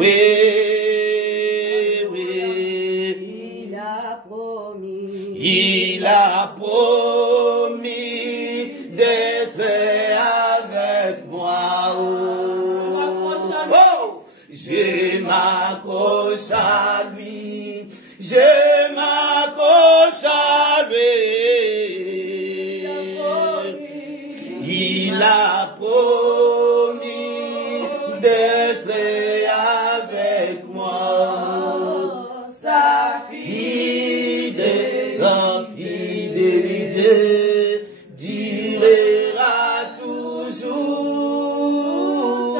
Oui, oui. Il a promis. Il a promis d'être avec moi. Oh, je m'accroche à lui. Je m'accroche à lui. Il a promis d'être avec moi. Sa fidélité durera toujours.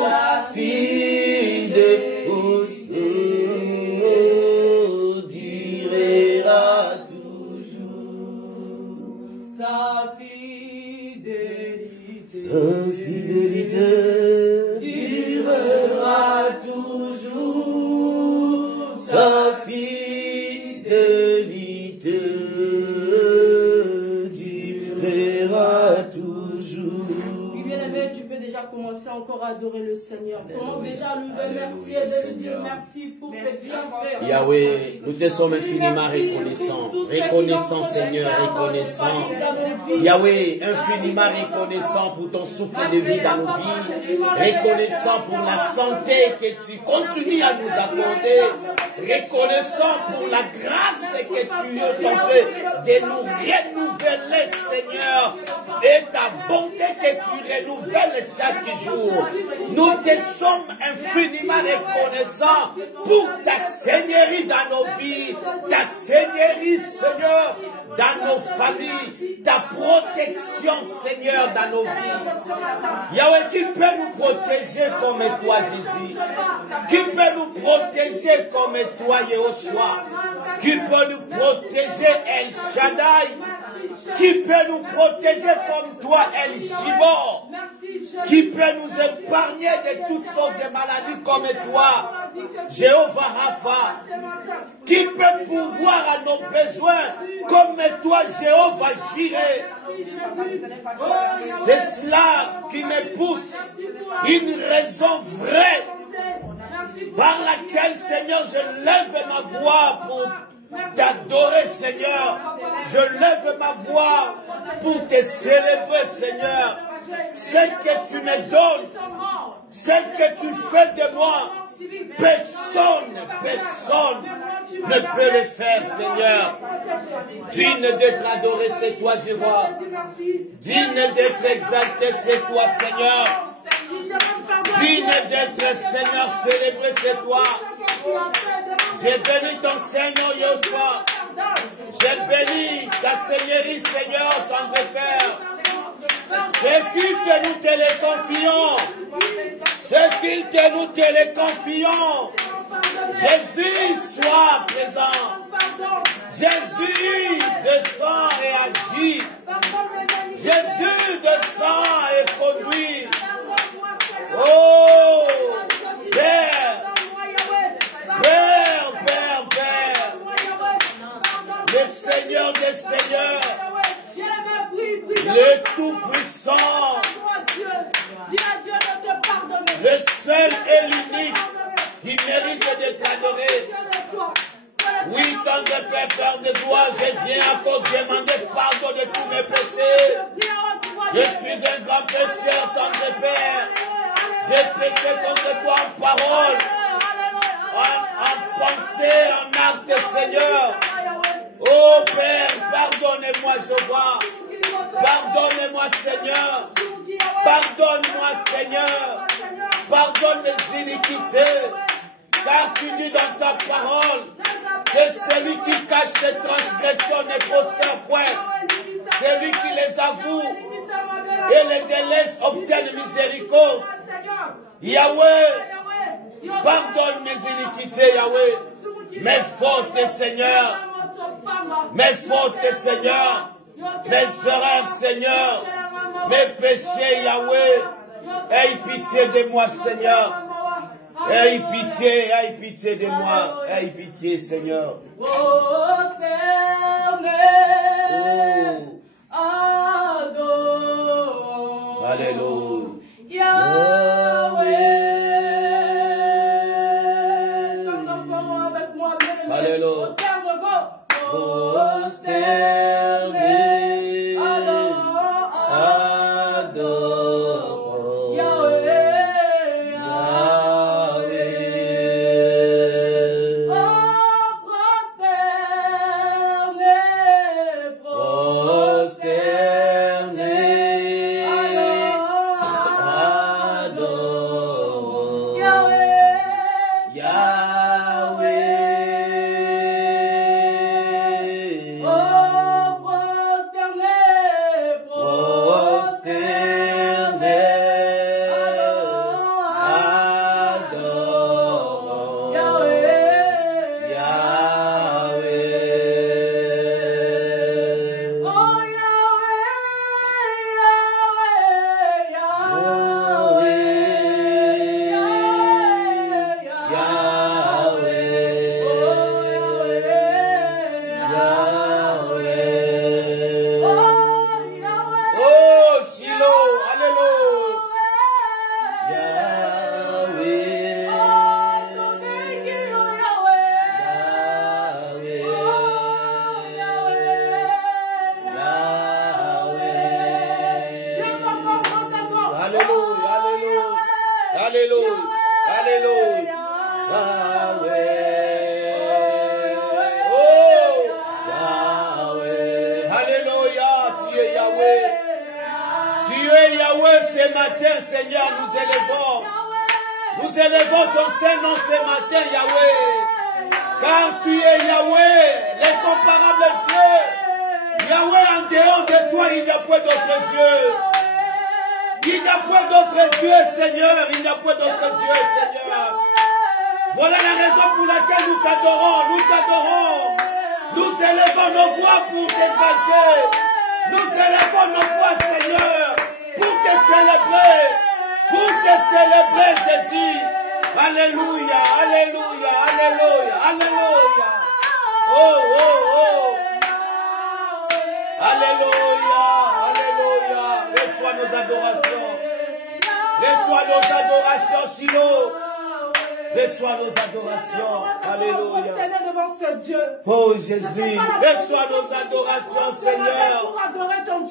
Sa fidélité durera toujours. Sa fidélité. Sa fidélité durera toujours. Sa fidélité durera toujours. Bien-aimé, tu peux déjà commencer encore à adorer le Seigneur. Commence déjà à lui remercier, de lui dire merci pour ses bienfaits. Yahweh, nous te sommes infiniment reconnaissants. Reconnaissants, Seigneur, reconnaissants. Yahweh, infiniment reconnaissant pour ton souffle de vie dans nos vies. Reconnaissant pour la santé que tu continues à nous accorder. Reconnaissant pour la grâce que tu es en train de nous renouveler, Seigneur. Et ta bonté que tu renouvelles chaque jour. Nous te sommes infiniment reconnaissants pour ta seigneurie dans nos vies, ta seigneurie, Seigneur, dans nos familles, ta protection, Seigneur, dans nos vies. Yahweh, qui peut nous protéger comme toi, Jésus? Qui peut nous protéger comme toi, Yehoshua? Qui peut nous protéger, El Shaddai? Qui peut nous protéger comme toi, El Shibor? Qui peut nous épargner de toutes sortes de maladies comme toi, Jéhovah Rapha? Qui peut pourvoir à nos besoins comme toi, Jéhovah Jireh? C'est cela qui me pousse, une raison vraie par laquelle, Seigneur, je lève ma voix pour t'adorer, Seigneur. Je lève ma voix pour te célébrer, Seigneur. Ce que tu me donnes, ce que tu fais de moi, personne ne peut le faire, Seigneur. Digne d'être adoré, c'est toi, Jéhovah. Digne d'être exalté, c'est toi, Seigneur. Digne d'être, Seigneur, célébré, c'est toi. J'ai béni ton Seigneur, Yoshua. J'ai béni ta Seigneurie, Seigneur, ton Père. C'est qu'il que nous te les confions. C'est qu'il que nous te les confions. Jésus, sois présent. Jésus, descend et agit. Jésus, descend et conduit. Oh, Père, Père, Père, Père, le Seigneur des Seigneurs, le Tout-Puissant, le seul et l'unique qui mérite d'être adoré. Oui, tant de Père de gloire, je viens encore demander pardon de tous mes péchés. Je suis un grand pécheur, tant de Père. J'ai péché contre toi en parole, en pensée, en acte, Seigneur. Oh Père, pardonnez-moi, Jéhovah. Pardonnez-moi, Seigneur. Pardonne-moi, Seigneur. Pardonne mes iniquités. Car tu dis dans ta parole que celui qui cache ses transgressions ne prospère point. Celui qui les avoue et les délaisse obtient miséricorde. Yahweh, pardonne mes iniquités, Yahweh. Mes fautes, Seigneur. Mes fautes, Seigneur. Mes erreurs, Seigneur. Mes péchés, Yahweh. Aie pitié de moi, Seigneur. Aie pitié de moi. Aie pitié, Seigneur. Oh. Alléluia. Yahweh. prosternés, adorons Yahweh. Prosternés, adorons Yahweh. Oh Jésus, reçois nos adorations, Seigneur.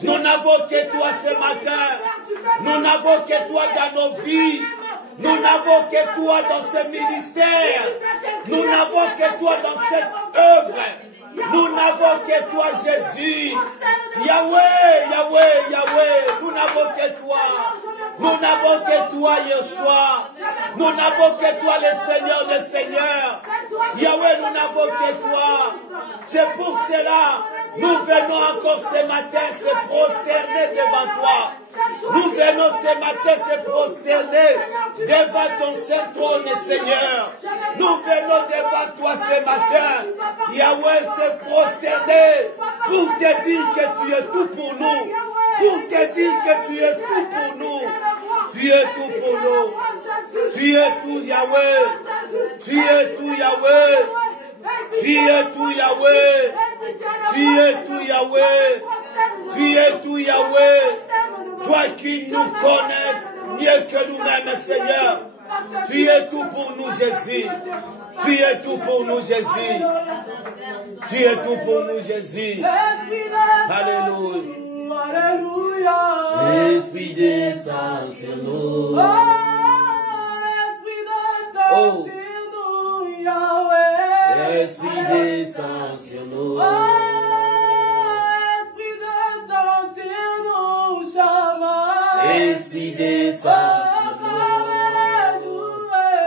Nous n'avons que toi ce matin. Nous n'avons que toi dans nos vies. Nous n'avons que toi dans ce ministère. Nous n'avons que toi dans cette œuvre. Nous n'avons que toi, Jésus. Yahweh, Yahweh, Yahweh. Nous n'avons que toi. Nous n'avons que toi, Yeshua. Nous n'avons que toi, le Seigneur des Seigneurs. Yahweh, nous n'avons que toi. C'est pour cela, nous venons encore ce matin se prosterner devant toi. Nous venons ce matin se prosterner devant ton saint trône, Seigneur. Nous venons devant toi ce matin, Yahweh, se prosterner pour te dire que tu es tout pour nous. Pour te dire que tu es tout pour nous. Tu es tout pour nous. Tu es tout, Yahweh. Tu es tout, Yahweh. Tu es tout, Yahweh. Tu es tout, Yahweh. Tu es tout, Yahweh. Toi qui nous connais mieux que nous-mêmes, Seigneur. Tu es tout pour nous, Jésus. Tu es tout pour nous, Jésus. Tu es tout pour nous, Jésus. Alléluia. Alléluia. Esprit descend sur nous. Oh, Esprit descend sur nous, Yahweh. Esprit descend sur nous. Esprit descend sur nous, Shama. Esprit descend sur nous.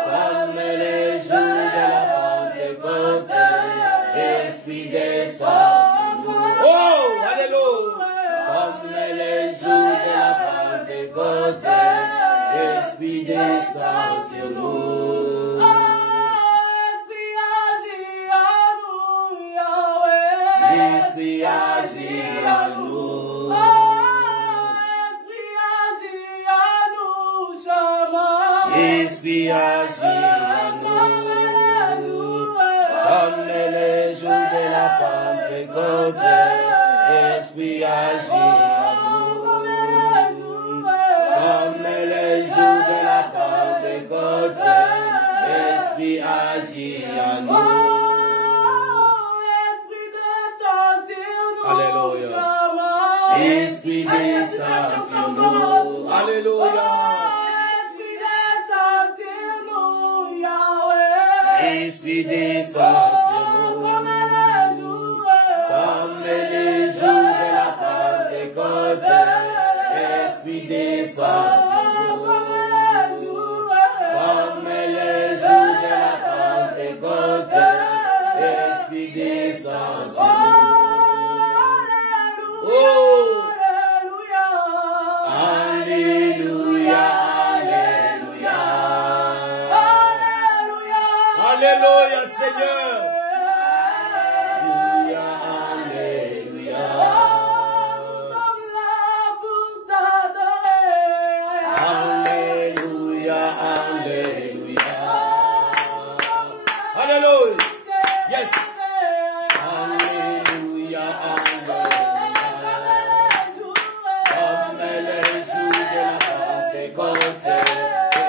Comme les jours de la Pentecôte. Esprit descend sur nous. Oh, alléluia. Comme les jours de la Pentecôte, Esprit descend sur nous. Esprit agit à nous, Yahweh. Esprit agit à nous. Esprit agit à nous, Shama. Esprit agit à nous. Comme les jours de la Pentecôte, Esprit agit à nous. Comme les jours de la Pentecôte, Esprit agit à nous. Esprit descend sur nous. Alléluia. Esprit descend sur nous. Comme les jours de la Pentecôte. Esprit descend sur nous. Comme les jours de la Pentecôte. Esprit descend sur nous. Oh, Alléluia, Alléluia, Alléluia, Seigneur. Alléluia, Alléluia. Alléluia, Alléluia. Alléluia. Yes. Alléluia, Alléluia. Comme les jours de la Pentecôte,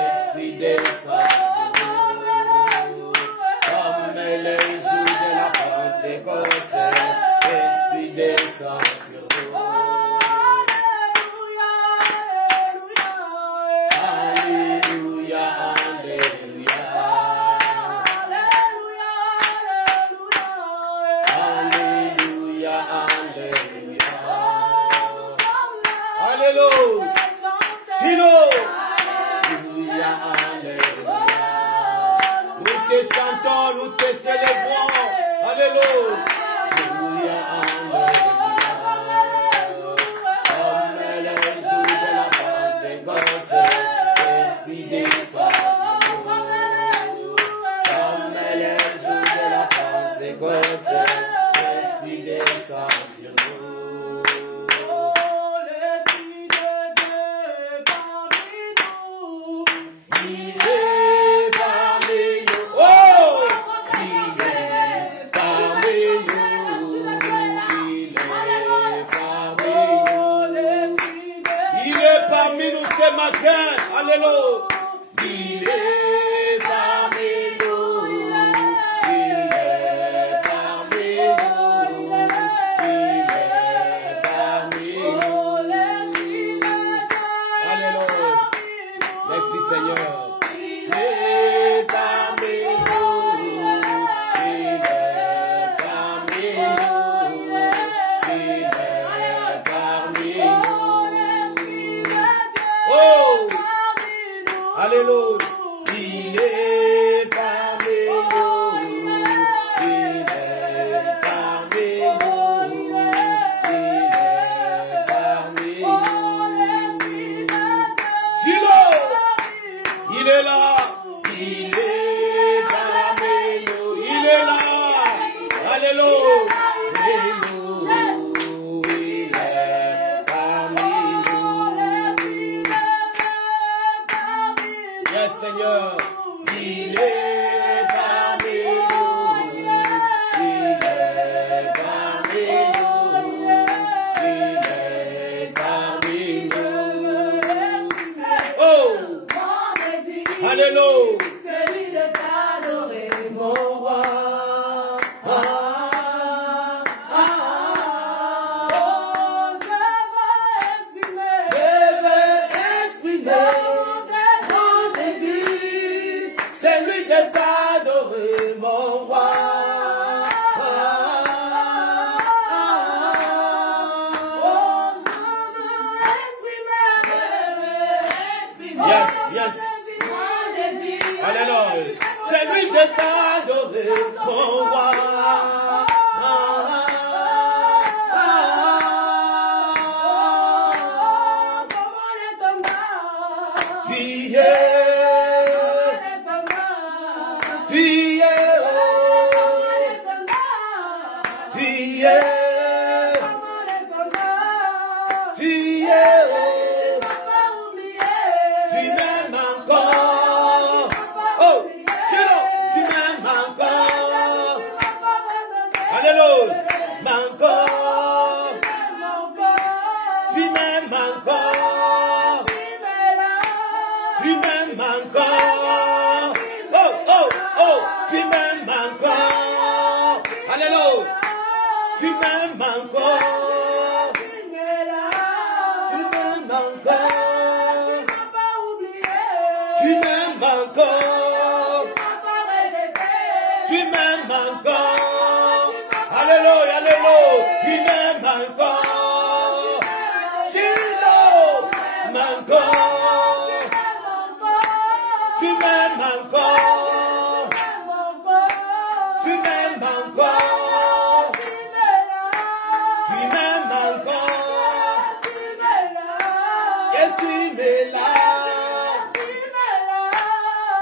Esprit descend sur nous. Comme les jours de la Pentecôte, Esprit descend sur nous. Alléluia, Alléluia. Alléluia, Alléluia. Alléluia. Sinon. Alléluia, Alléluia. Nous te chantons, nous te célébrons. Alléluia. Alléluia, Alléluia. Comme les jours de la Pentecôte, Esprit descend sur nous. Comme les jours de la Pentecôte, Esprit descend sur nous. Il est parmi nous. Oh! Il est parmi nous. Il est parmi nous. Il est parmi nous ce matin. Alléluia. Il est parmi nous. Il est parmi nous. Il est parmi nous. Alléluia. Merci Seigneur. Il est parmi nous. Il est parmi nous. Il est parmi nous. Oh! Alléluia. Il est parmi nous. Il est parmi nous. Il est parmi nous. Shiloh. Il est là. Il est parmi nous. Il est là. Alléluia. Alléluia. Il est parmi nous. Yes, Seigneur. Il est parmi nous. Il est parmi nous. Il est parmi nous. Oh! Alléluia. Celui de t'adorer, Mon roi. oh, je Je veux veux exprimer exprimer mon désir, c'est lui de t'adorer, mon roi. Yes, yes. Alléluia. C'est lui de t'adorer, mon roi. Tu es, tu es, tu es, tu es, tu m'aimes encore. Oh, tu m'aimes encore. Alléluia. Encore. Tu m'aimes encore. Tu m'aimes encore. Oh, oh, oh, tu m'aimes encore. Alléluia. Tu m'aimes encore. Tu m'aimes encore. Alléluia, alléluia. Tu m'aimes encore. Tu m'aimes encore. Tu m'aimes encore. Tu m'aimes encore. Tu m'aimes encore. Jésus m'est là.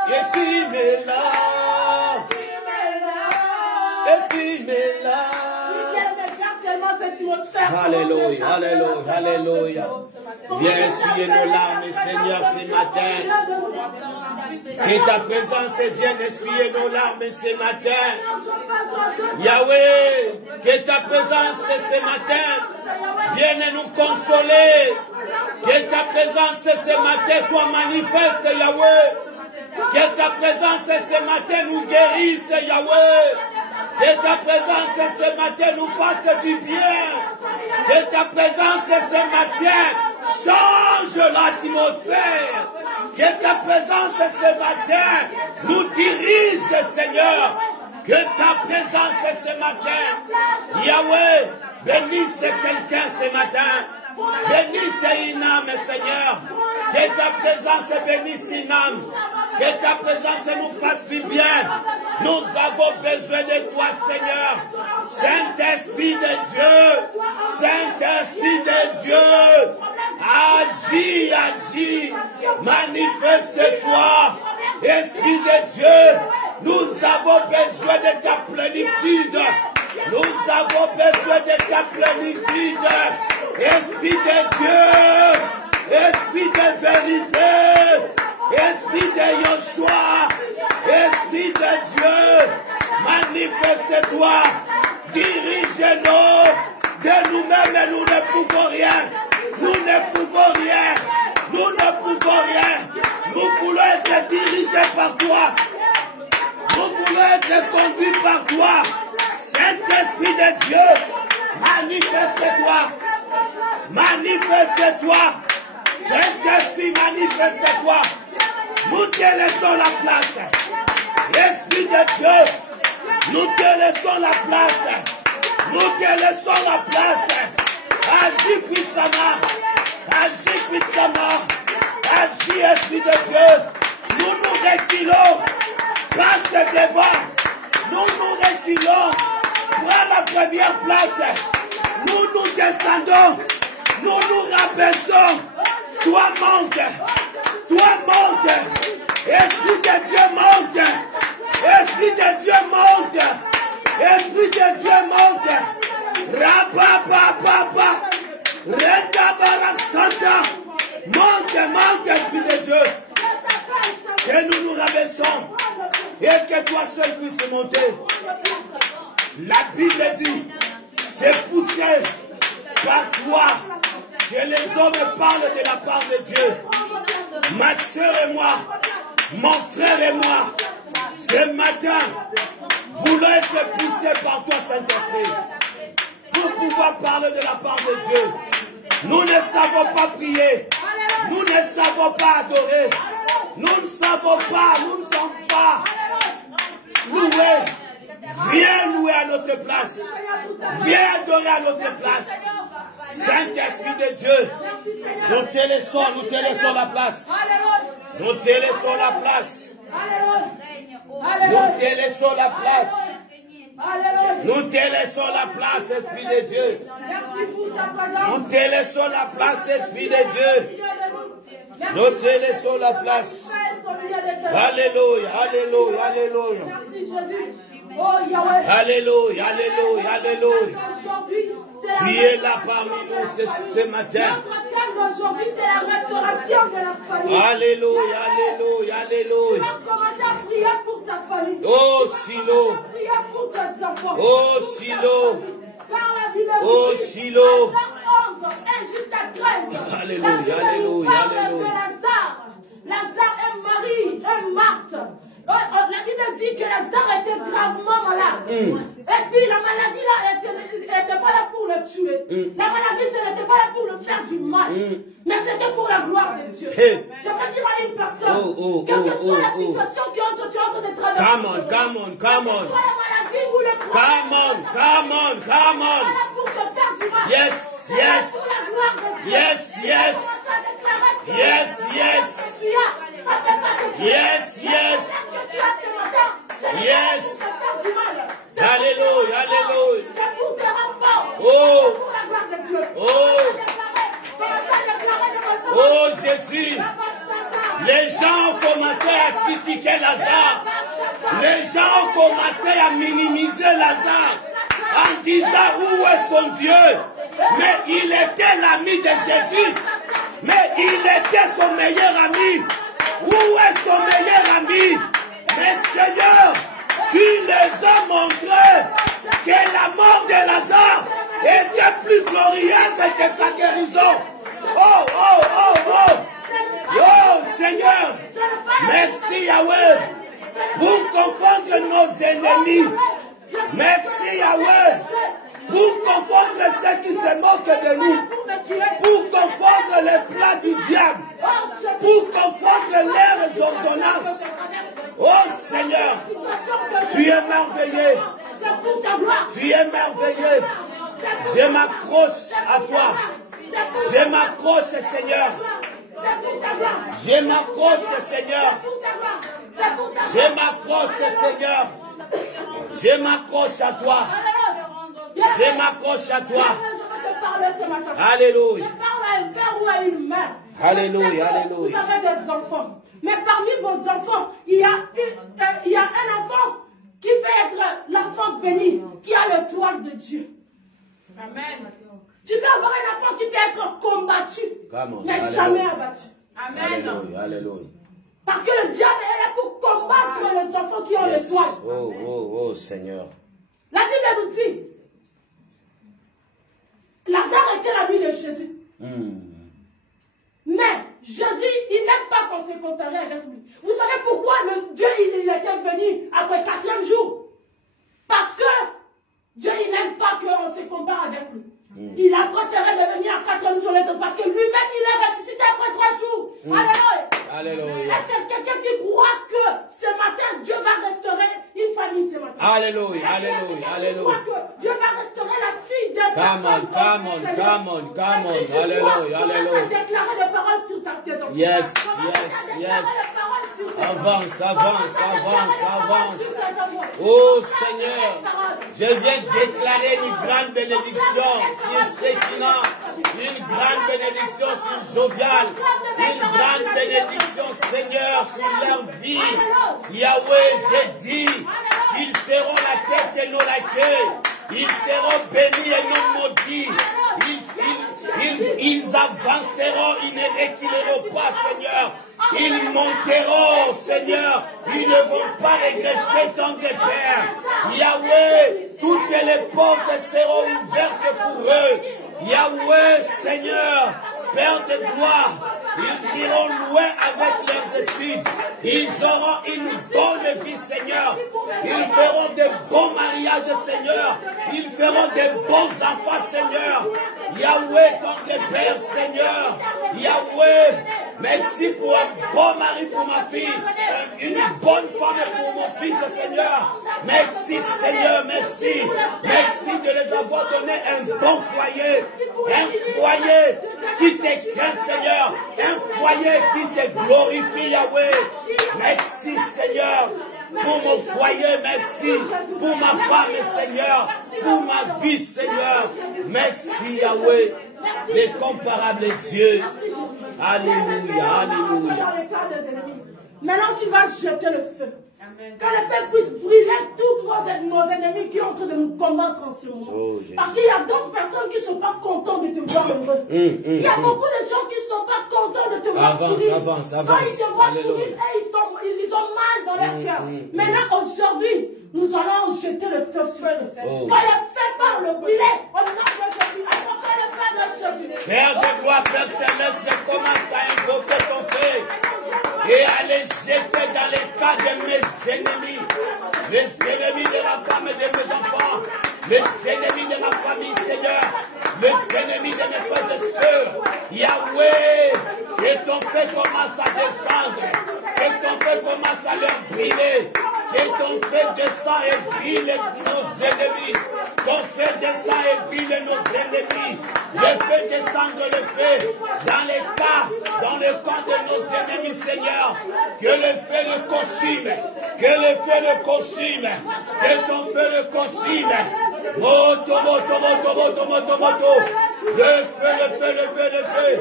Jésus m'est là. Jésus m'est là. Alléluia, alléluia, alléluia. Viens essuyer nos larmes, Seigneur, ce matin. Que ta présence vienne essuyer nos larmes ce matin. Yahweh, que ta présence ce matin vienne nous consoler. Que ta présence ce matin soit manifeste, Yahweh. Que ta présence ce matin nous guérisse, Yahweh. Que ta présence ce matin nous fasse du bien. Que ta présence ce matin change l'atmosphère. Que ta présence ce matin nous dirige, Seigneur. Que ta présence ce matin, Yahweh, bénisse quelqu'un ce matin. Bénisse une âme, Seigneur. Que ta présence bénisse une âme. Que ta présence nous fasse du bien. Nous avons besoin de toi, Seigneur. Saint-Esprit de Dieu. Saint-Esprit de Dieu. Agis, agis. Manifeste-toi. Esprit de Dieu. Nous avons besoin de ta plénitude. Nous avons besoin de ta plénitude. Esprit de Dieu. Esprit de vérité. Esprit de Yoshua, Esprit de Dieu, manifeste-toi, dirige-nous, de nous-mêmes nous ne pouvons rien, nous ne pouvons rien, nous ne pouvons rien, nous voulons être dirigés par toi, nous voulons être conduits par toi, Saint-Esprit de Dieu, manifeste-toi, manifeste-toi, Saint-Esprit, manifeste-toi. Nous te laissons la place. Esprit de Dieu, nous te laissons la place. Nous te laissons la place. Agis puissamment. Agis puissamment. Agis, Esprit de Dieu. Nous nous reculons. Passe devant. Nous nous reculons. Prends la première place. Nous nous descendons. Nous nous rabaissons. Toi monte. Toi monte. Esprit de Dieu monte. Esprit de Dieu monte. Esprit de Dieu monte. Rabba-ba-ba-ba. Renda-bara-santa. Monte, monte, Esprit de Dieu. Que nous nous rabaissons. Et que toi seul puisses monter. La Bible dit, c'est poussé par toi que les hommes parlent de la part de Dieu. Ma soeur et moi, mon frère et moi, ce matin, voulons être poussés par toi, Saint-Esprit, pour pouvoir parler de la part de Dieu. Nous ne savons pas prier, nous ne savons pas adorer, nous ne savons pas, nous ne sommes pas loués. Viens louer à notre place, viens adorer à notre place. Saint-Esprit de Dieu, nous te laissons la place. Nous te laissons la place. Nous te laissons la place. Nous te laissons la place, Esprit de Dieu. Nous te laissons la place, Esprit de Dieu. Nous te laissons la place. Alléluia, alléluia, alléluia. Alléluia, alléluia, alléluia. Tu es là parmi nous ce matin. C'est la restauration de la famille. Alléluia, alléluia, alléluia. Tu vas commencer à prier pour ta famille. Oh Shiloh. Prier pour tes enfants. Oh Shiloh. Car la Bible Oh dit, Shiloh. Jean 11 et jusqu'à 13. Alléluia, La Bible alléluia, nous parle alléluia. de Lazare. Lazare et Marie et Marthe. La Bible dit que Lazare était gravement malade. Et puis la maladie là, n'était pas là pour le tuer. La maladie, ce n'était pas là pour le faire du mal. Mais c'était pour la gloire de Dieu. Je veux dire à une personne, quelle que soit la situation que tu es en train de traverser. Come on, come on, come on. Soit la maladie ou le problème. Come on, come on, come on. Pour te faire du mal. Yes, yes. Yes, yes. Yes, yes. Yes, yes. Yes. Alléluia, alléluia. Oh. Oh. Oh Jésus. Les gens ont commencé à critiquer Lazare. Les gens ont commencé à minimiser Lazare en disant où est son Dieu. Mais il était l'ami de Jésus. Mais il était son meilleur ami. Où est son meilleur ami? Mais Seigneur, tu les as montré que la mort de Lazare était plus glorieuse que sa guérison. Oh, oh, oh, oh. Oh Seigneur, merci Yahweh pour confondre nos ennemis. Merci Yahweh pour confondre ceux qui se moquent de nous. Pour confondre les plans du diable. Pour confondre leurs ordonnances. Oh Seigneur, tu es merveilleux. Tu es merveilleux. Je m'accroche à toi. Je m'accroche Seigneur. Je m'accroche Seigneur. Je m'accroche Seigneur. Je m'accroche à toi. Je m'accroche à toi. Alléluia. Je parle à un père ou à une mère. Alléluia, alléluia. Vous avez des enfants. Mais parmi vos enfants, il y a un enfant qui peut être l'enfant béni, qui a le toile de Dieu. Amen. Tu peux avoir un enfant qui peut être combattu, mais jamais abattu. Amen. Alléluia, alléluia. Parce que le diable est là pour combattre les enfants qui ont le toile. Oh, oh, oh, Seigneur. La Bible nous dit, Lazare était l'ami de Jésus. Mais Jésus, il n'aime pas qu'on se compare avec lui. Vous savez pourquoi Dieu il était venu après le 4e jour? Parce que Dieu il n'aime pas qu'on se compare avec lui. Il a préféré devenir à 4e jour parce que lui-même il est ressuscité après 3 jours. Alléluia. Alléluia. Est-ce que quelqu'un qui croit que ce matin Dieu va restaurer une famille ce matin? Alléluia, alléluia, alléluia. Que Dieu va restaurer la fille d'un Come on, come on, come on, come on. Alléluia, alléluia. Déclarer des paroles sur tes enfants. Yes, yes, yes. Avance, avance, avance, avance. Oh Seigneur, je viens déclarer une grande bénédiction sur Shekinah, une grande bénédiction sur Jovial, une grande bénédiction Seigneur sur leur vie. Yahweh, j'ai dit, ils seront la tête et non la queue. Ils seront bénis et non maudits. Ils avanceront, ils ne reculeront pas, Seigneur. Ils monteront, Seigneur. Ils ne vont pas régresser tant que Père. Yahweh, toutes les portes seront ouvertes pour eux. Yahweh, Seigneur, Père de gloire, ils iront loin avec leurs études. Ils auront une bonne vie, Seigneur. Ils feront de bons mariages, Seigneur. Ils feront de bons enfants, Seigneur. Yahweh, tant que Père, Seigneur. Yahweh, merci pour un bon mari pour ma fille. Une bonne femme pour mon fils, Seigneur. Merci, Seigneur, merci. Merci de les avoir donné un bon foyer. Un foyer qui te craint, Seigneur. Un foyer qui te glorifie, Yahweh. Merci, Seigneur, pour mon foyer. Merci pour ma femme, Seigneur. Pour ma vie, Seigneur. Merci, Yahweh. L'incomparable Dieu. Alléluia, alléluia. Maintenant, tu vas jeter le feu. Que le feu puisse brûler tous nos ennemis qui sont en train de nous combattre en ce moment. Oh, parce qu'il y a d'autres personnes qui ne sont pas contents de te voir heureux. Il y a beaucoup de gens qui ne sont pas contents de te voir sourire. Avance. Quand ils te voient sourire, ils ont mal dans leur cœur. Maintenant, aujourd'hui, nous allons jeter le feu sur eux. Que le feu par le brûler. On a Jésus. Attrapez le feu de Jésus. Père de gloire, Père céleste, commence à invoquer ton feu et à les jeter dans les cas de mes ennemis. ennemis de ma femme et de mes enfants, les ennemis de ma famille, Seigneur, les ennemis de mes frères et sœurs, Yahweh, que ton feu commence à descendre, que ton feu commence à leur briller, que ton feu descend et brille nos ennemis, ton feu descend et brille nos ennemis, je fais descendre le feu dans le camp de nos ennemis, Seigneur, que le feu le consume, que le feu le consume, que ton feu le consume. Moto, moto, moto, moto, moto, moto. Le feu, le feu, le feu, le feu.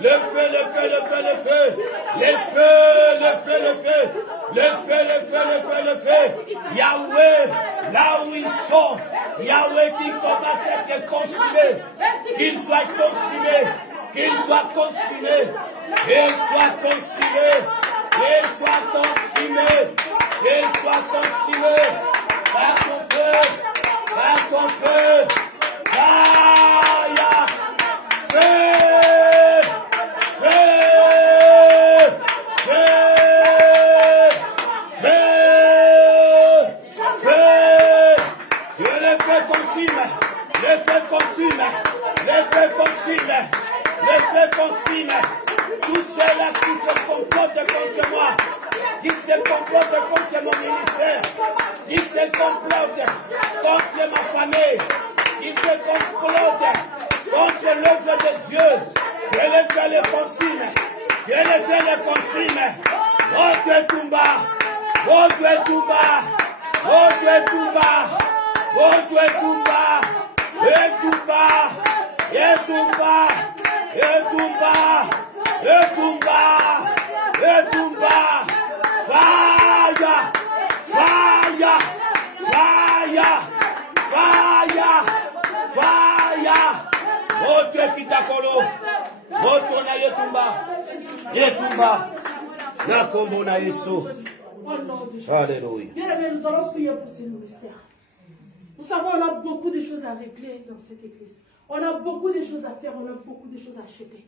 Le feu, le feu, le feu, le feu. Le feu, le feu, le feu. Le feu, le feu, le feu, le feu. Yahweh, là où ils sont, Yahweh qui commence à être consumé, qu'il soit consumé, qu'il soit consumé, qu'il soit consumé, qu'il soit consumé, qu'il soit consumé, par ton feu, par ton feu, fire, feu, feu, feu, feu, feu, que le feu consume, le feu consume, le feu consume, le feu consume, tous ceux-là qui se complotent contre moi, qui se complotent contre mon ministère, qui se complotent contre ma famille, qui se complotent contre l'œuvre de Dieu, que le feu les consume, que le feu les consume. Oh Dieu Toumba, oh Dieu Toumba, oh Dieu Toumba, oh Dieu Toumba, et Toumba, et Toumba, et Toumba, et Toumba, et Toumba, fire, fire, fire, fire, fire. Oh Dieu Kitakolo, oh Tona Yetumba, Nakombo na Yesu. Alléluia. Bien aimé, nous allons prier pour ces ministères. Nous savons, on a beaucoup de choses à régler dans cette église. On a beaucoup de choses à faire, on a beaucoup de choses à acheter.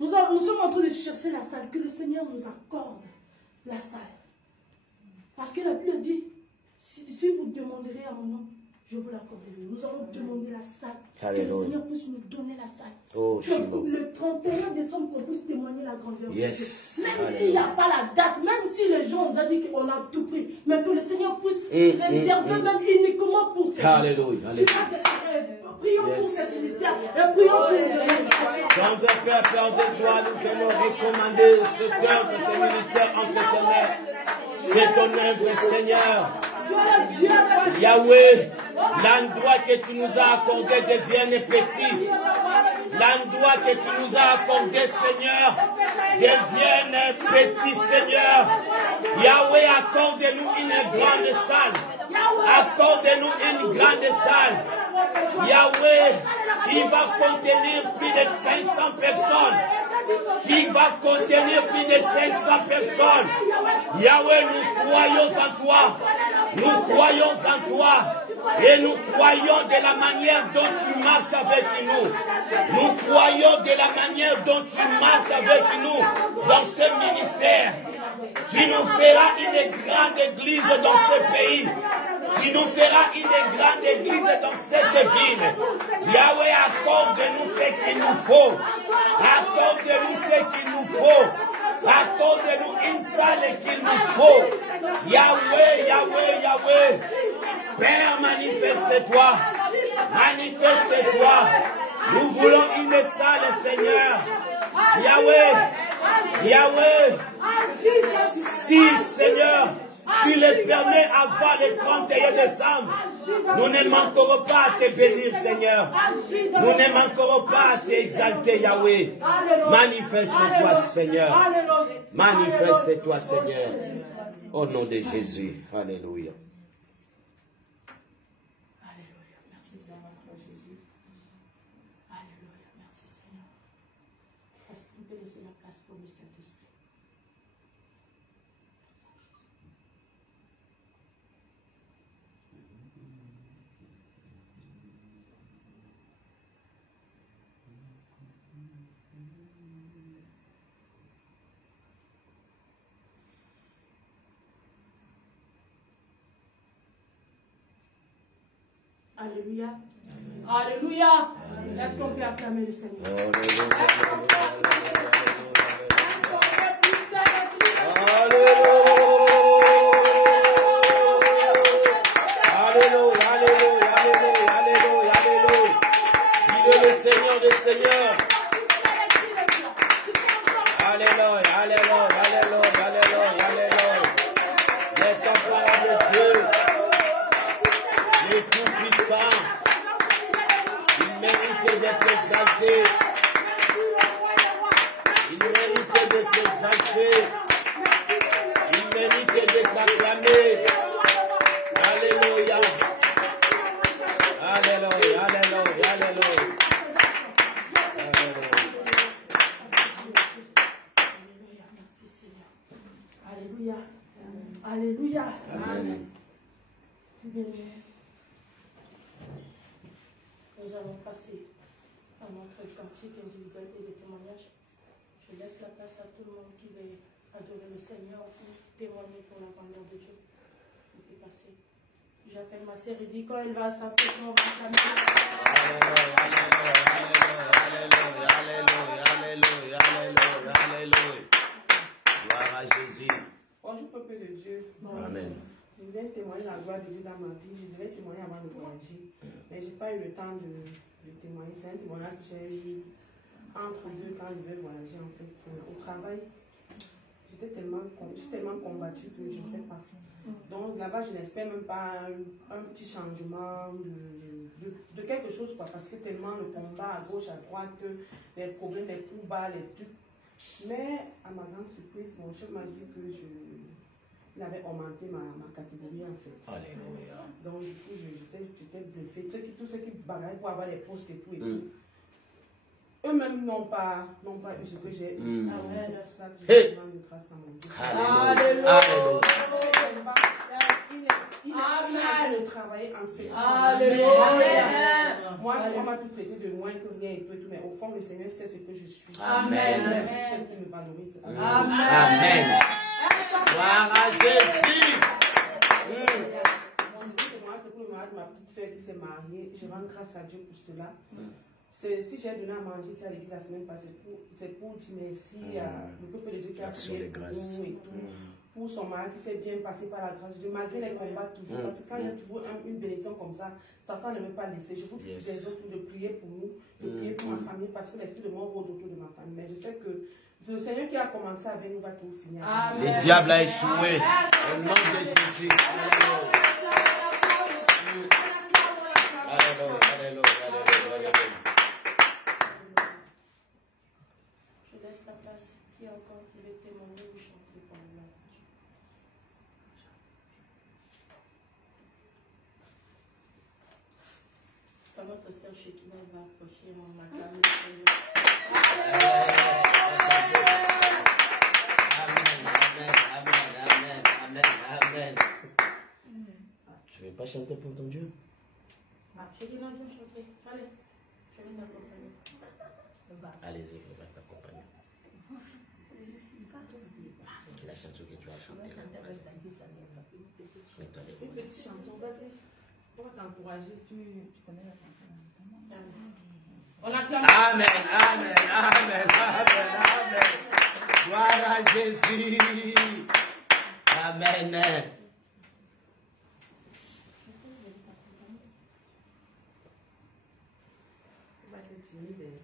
Nous sommes en train de chercher la salle, que le Seigneur nous accorde la salle. Parce que la Bible dit, si vous demanderez à mon nom, je vous l'accorderai. Nous allons demander la salle. Alléluia. Que le Seigneur puisse nous donner la salle. Oh, que le 31 décembre, qu'on puisse témoigner la grandeur de Dieu. Même s'il n'y a pas la date, même si les gens ont dit qu'on a tout pris, mais que le Seigneur puisse réserver même uniquement pour ça. Alléluia. Prions pour cette ministère et prions pour les Dans de Père, Père de gloire, nous voulons recommander ce cœur de ce ministère entre tes mains. C'est ton œuvre, Seigneur. Yahweh, l'endroit que tu nous as accordé devienne petit. L'endroit que tu nous as accordé, Seigneur, devienne petit, Seigneur. Yahweh, accorde-nous une grande salle. Accorde-nous une grande salle. Yahweh, qui va contenir plus de 500 personnes. Qui va contenir plus de 500 personnes. Yahweh, nous croyons en toi. Nous croyons en toi. Et nous croyons de la manière dont tu marches avec nous. Nous croyons de la manière dont tu marches avec nous dans ce ministère. Tu nous feras une grande église dans ce pays. Tu nous feras une grande église dans cette ville. Yahweh, accorde-nous ce qu'il nous faut. Accorde-nous ce qu'il nous faut. Accorde-nous une salle qu'il nous faut. Yahweh, Yahweh, Yahweh. Père, manifeste-toi. Manifeste-toi. Nous voulons une salle, Seigneur. Yahweh, Yahweh. Si, Seigneur, tu le permets avant le 31 décembre, nous ne manquerons pas à te bénir, Seigneur. Nous ne manquerons pas à t'exalter, Yahweh. Manifeste-toi, Seigneur. Manifeste-toi, Seigneur. Au nom de Jésus. Alléluia. Alléluia. Merci, Seigneur, Jésus. Alléluia. Merci, Seigneur. Est-ce qu'on peut laisser la place pour le Saint-Esprit? Alléluia. Alléluia. Est-ce qu'on peut acclamer le Seigneur? Alléluia, alléluia, alléluia, alléluia, alléluia. Il est le Seigneur des Seigneurs. Alléluia, alléluia, alléluia, alléluia, alléluia. L'incomparable Dieu, le Tout-Puissant, il mérite d'être exalté. Il mérite d'être exalté. Il mérite d'être acclamé. Alléluia. Alléluia, alléluia, alléluia. Merci Seigneur. Alléluia. Alléluia. Amen. Nous allons passer à notre cantique individuel et des témoignages. Je laisse la place à tout le monde qui veut adorer le Seigneur ou témoigner pour la grandeur de Dieu. Vous pouvez passer. J'appelle ma sœur Eddy. Quand elle va s'appeler, on va clamer. Alléluia, alléluia, alléluia, alléluia, alléluia. Gloire à Jésus. Bonjour peuple de Dieu. Amen. Je viens témoigner la gloire de Dieu dans ma vie. Je devais témoigner avant de voyager. Mais je n'ai pas eu le temps de témoigner. C'est un témoignage que j'ai eu entre deux quand je devais voyager en fait. Au travail, j'étais tellement combattue que je ne sais pas. Donc là-bas, je n'espère même pas un petit changement de quelque chose, quoi, parce que tellement le combat à gauche, à droite, les problèmes, les coups bas, les trucs. Mais à ma grande surprise, mon chef m'a dit que il avait augmenté ma catégorie en fait. Alléluia. Donc du coup, j'étais bluffée. Tous ceux qui bagaillent pour avoir les postes et tout. Eux-mêmes n'ont pas eu ce que j'ai eu. C'est pour ça que je demande grâce à mon Dieu. Alléluia. Il a de travailler en séance. Alléluia. Moi, on m'a tout traité de moins que rien et tout, mais au fond, le Seigneur sait ce que je suis. Amen. C'est qui me valorise. Amen. Gloire à Jésus. Mon Dieu, c'est pour ma petite fille qui s'est mariée. Je rends grâce à Dieu pour cela. Si j'ai donné à manger ça à l'église la semaine passée, c'est pour dire merci à le peuple de Dieu qui a prié pour nous et tout. Pour son mari qui s'est bien passé par la grâce de Dieu, malgré les combats toujours. Parce que quand il y a toujours une bénédiction comme ça, Satan ne veut pas laisser. Je vous prie les autres de prier pour nous, de prier pour ma famille, parce que l'esprit de mort rôde autour de ma famille. Mais je sais que le Seigneur qui a commencé avec nous va tout finir. Le diable a échoué. Au nom de Jésus. Alléluia. Alléluia, alléluia, alléluia. Je laisse la place. Qui encore qui veut témoigner ou chanter pour la gloire de Dieu? Quand notre sœur Shekina va approcher, on acclame le Seigneur. Amen. Tu ne veux pas chanter pour ton Dieu? Shekina, viens chanter. Allez, je vais t'accompagner. Allez-y, je vais t'accompagner. La chanson que tu as chantée. Une petite chanson, vas-y. Pour t'encourager, tu connais la chanson. On acclame. Amen, amen, amen, amen, amen. Gloire à Jésus. Amen.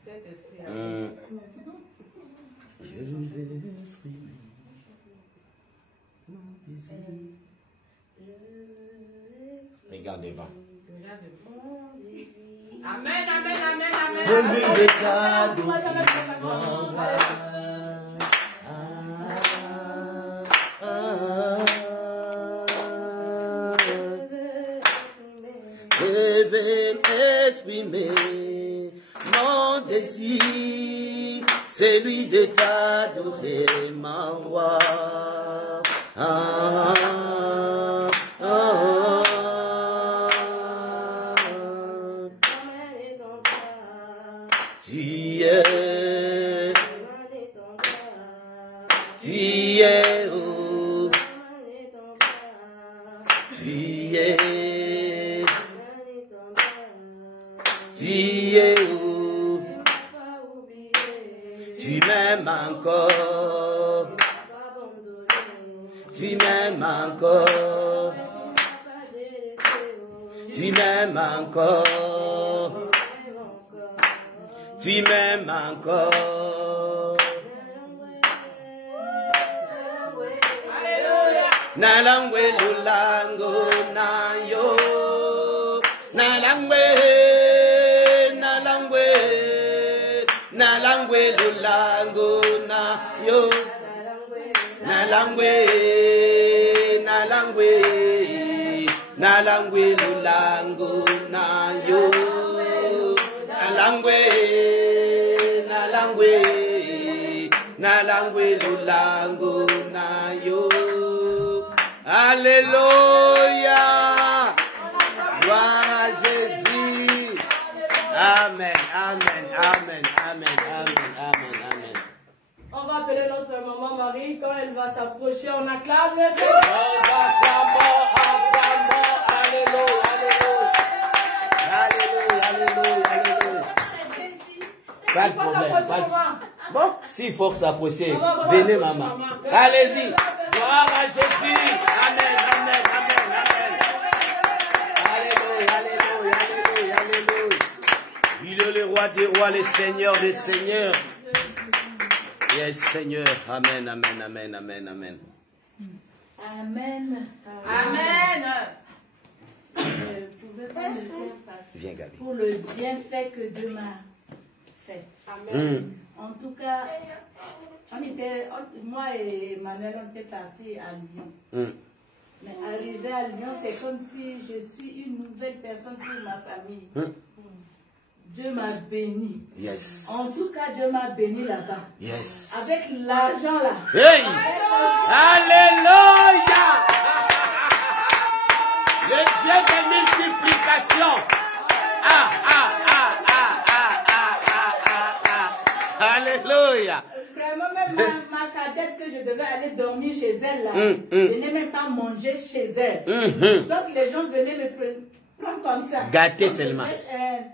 Saint-Esprit. Je vais exprimer mon désir. Regarde devant. Amen, amen, amen, amen. Celui de cadeau qui m'envoie. Je vais exprimer mon désir, celui de t'adorer, ma roi. Tu es où? Tu es Tu es où? Tu m'aimes encore. Tu m'aimes encore. Tu m'aimes encore. Tu m'aimes encore. Nalangwe lulango na yo. Nalangwe lulango na yo. Nalangwe lulango na yo. Nalangwe lulango na yo. Alléluia. Gloire à Jésus. Amen, amen, amen, amen, amen, amen, amen. On va appeler notre maman Marie. Quand elle va s'approcher, on acclame le Seigneur. Alléluia, alléluia, alléluia, alléluia. Pas de problème. Bon, s'il faut s'approcher, venez maman. Allez-y. Gloire à Jésus. Amen, amen, amen, amen. Alléluia, alléluia, alléluia, alléluia. Il est le roi des rois, le seigneur des seigneurs. Yes, Seigneur. Amen, amen, amen, amen, amen. Amen. Amen. Pouvez pas me faire passer. Viens, Gabi. Pour le bienfait que Dieu m'a fait. Amen. En tout cas, moi et Emmanuel, on était partis à Lyon. Mais arrivé à Lyon, c'est comme si je suis une nouvelle personne pour ma famille. Dieu m'a béni. Yes. En tout cas, Dieu m'a béni là-bas. Yes. Avec l'argent là. Hey! Alléluia! Le Dieu de multiplication. Alléluia. Vraiment, même ma cadette que je devais aller dormir chez elle là, je n'ai même pas mangé chez elle. Donc les gens venaient me prendre comme ça. Gâter Donc, seulement.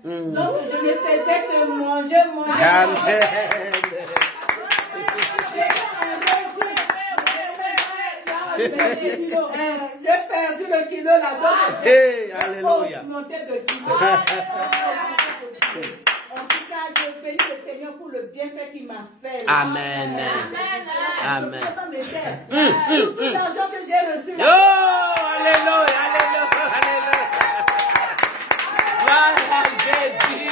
Donc je ne faisais que manger. Amen. J'ai perdu le kilo là-bas. Hey, alléluia. Monter de kilo. En tout cas, je bénis le Seigneur pour le bienfait qu'il m'a fait. Amen. Amen. Je ne peux pas me faire. Tout l'argent que j'ai reçu. Oh, alléluia, alléluia, alléluia. Gloire à Jésus.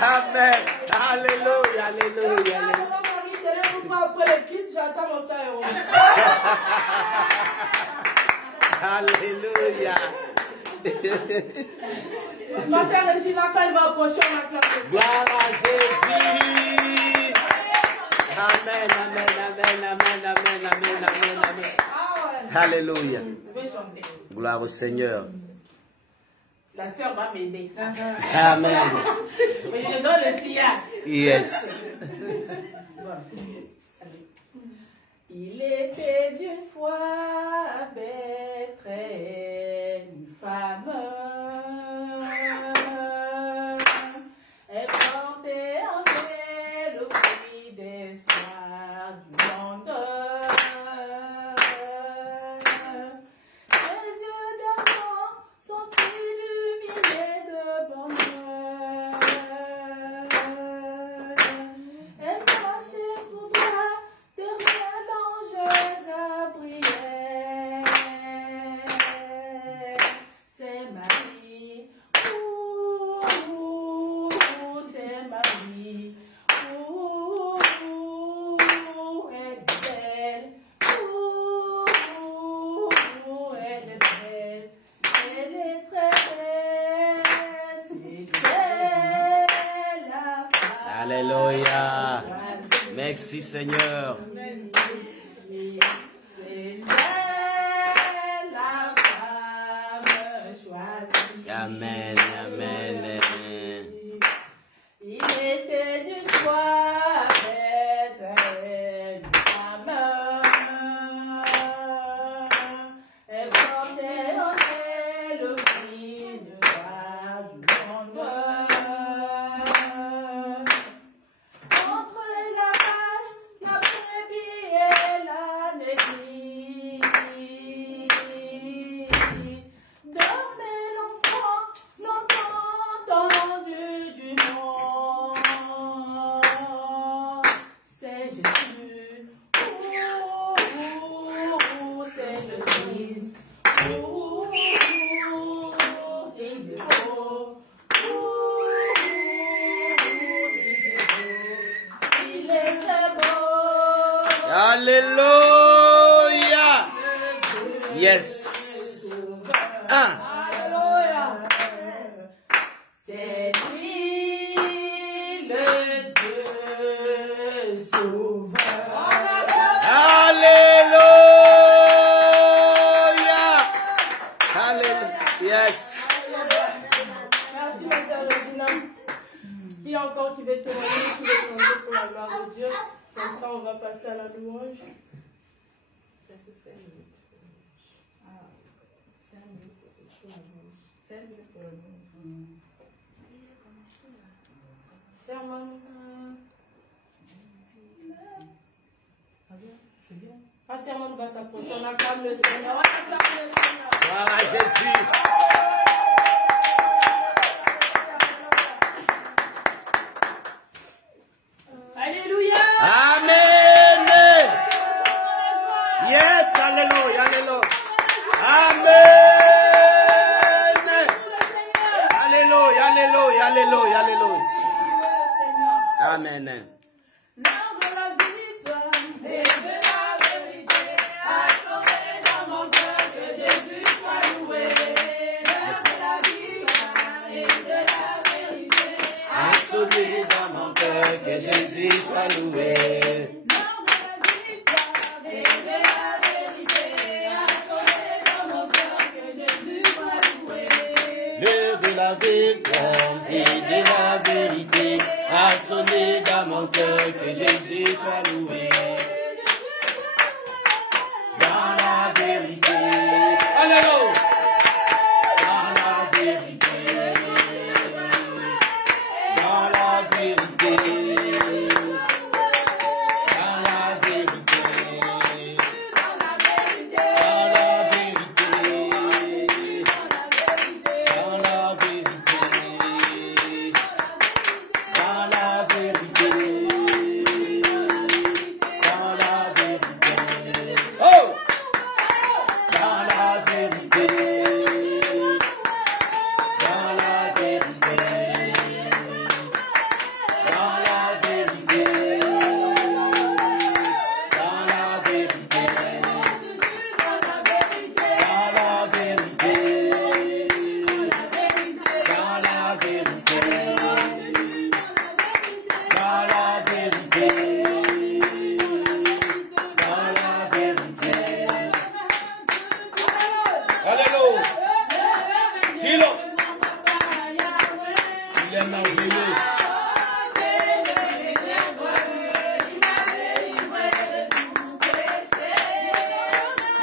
Amen. Alléluia, alléluia, alléluia. Après le kit, j'attends mon 100 €. Alléluia. Ma sœur Regina, quand elle va approcher, on acclame. Gloire à Jésus. Amen, amen, amen, amen, amen, amen, amen, amen. Alléluia. Gloire au Seigneur. La sœur va m'aider. Amen. Mais je donne le sillage. Yes. Il était d'une fois bête une femme. Elle portait en elle le fruit d'espoir du monde. Ses yeux d'enfant sont illuminés de bonheur. Elle marchait tout droit derrière l'ange Gabriel. C'est Marie, c'est Marie, elle est belle, elle est belle, elle est très belle, c'est la femme. Alléluia. Merci Seigneur. C'est la femme choisie. Amen, amen. Il était d'une fois bête une femme. Elle portait en Alléluia. Yes. Alléluia. C'est lui le Dieu sauveur. Alléluia. Alléluia. Yes. Merci, ma sœur Regina. Qui encore qui veut témoigner, qui veut chanter pour la gloire de Dieu. Comme ça, on va passer à la louange. Ça, c'est 5 minutes. 5 minutes pour la louange. 5 minutes pour la louange. Sœur Manon. Ah, Sœur Manon va s'approcher. On acclame le Seigneur. On acclame le Seigneur. Voilà Jésus. Alléluia. Amen. Yes, alléluia, alléluia. Amen. Alléluia, alléluia, alléluia, alléluia. Amen. L'heure de la victoire et de la vérité a sonné dans mon cœur, que Jésus soit loué. L'heure de la victoire et de la vérité A sonné dans mon cœur, que Jésus soit loué. L'heure de la victoire et de la vérité a sonné dans mon cœur, que Jésus soit loué. L'heure de la victoire et de la vérité a sonné dans mon cœur, que Jésus soit loué. Dans la vérité, alléluia. Dans la vérité, dans la vérité, dans la vérité, dans la vérité, dans la vérité, dans la vérité, dans la vérité. Oh! Dans la vérité. Dans la vérité. Dans la vérité. Dans la vérité. Dans la vérité. Dans la vérité. Dans la vérité. Dans la vérité. Dans la vérité. Alléluia. Silo. Il est merveilleux.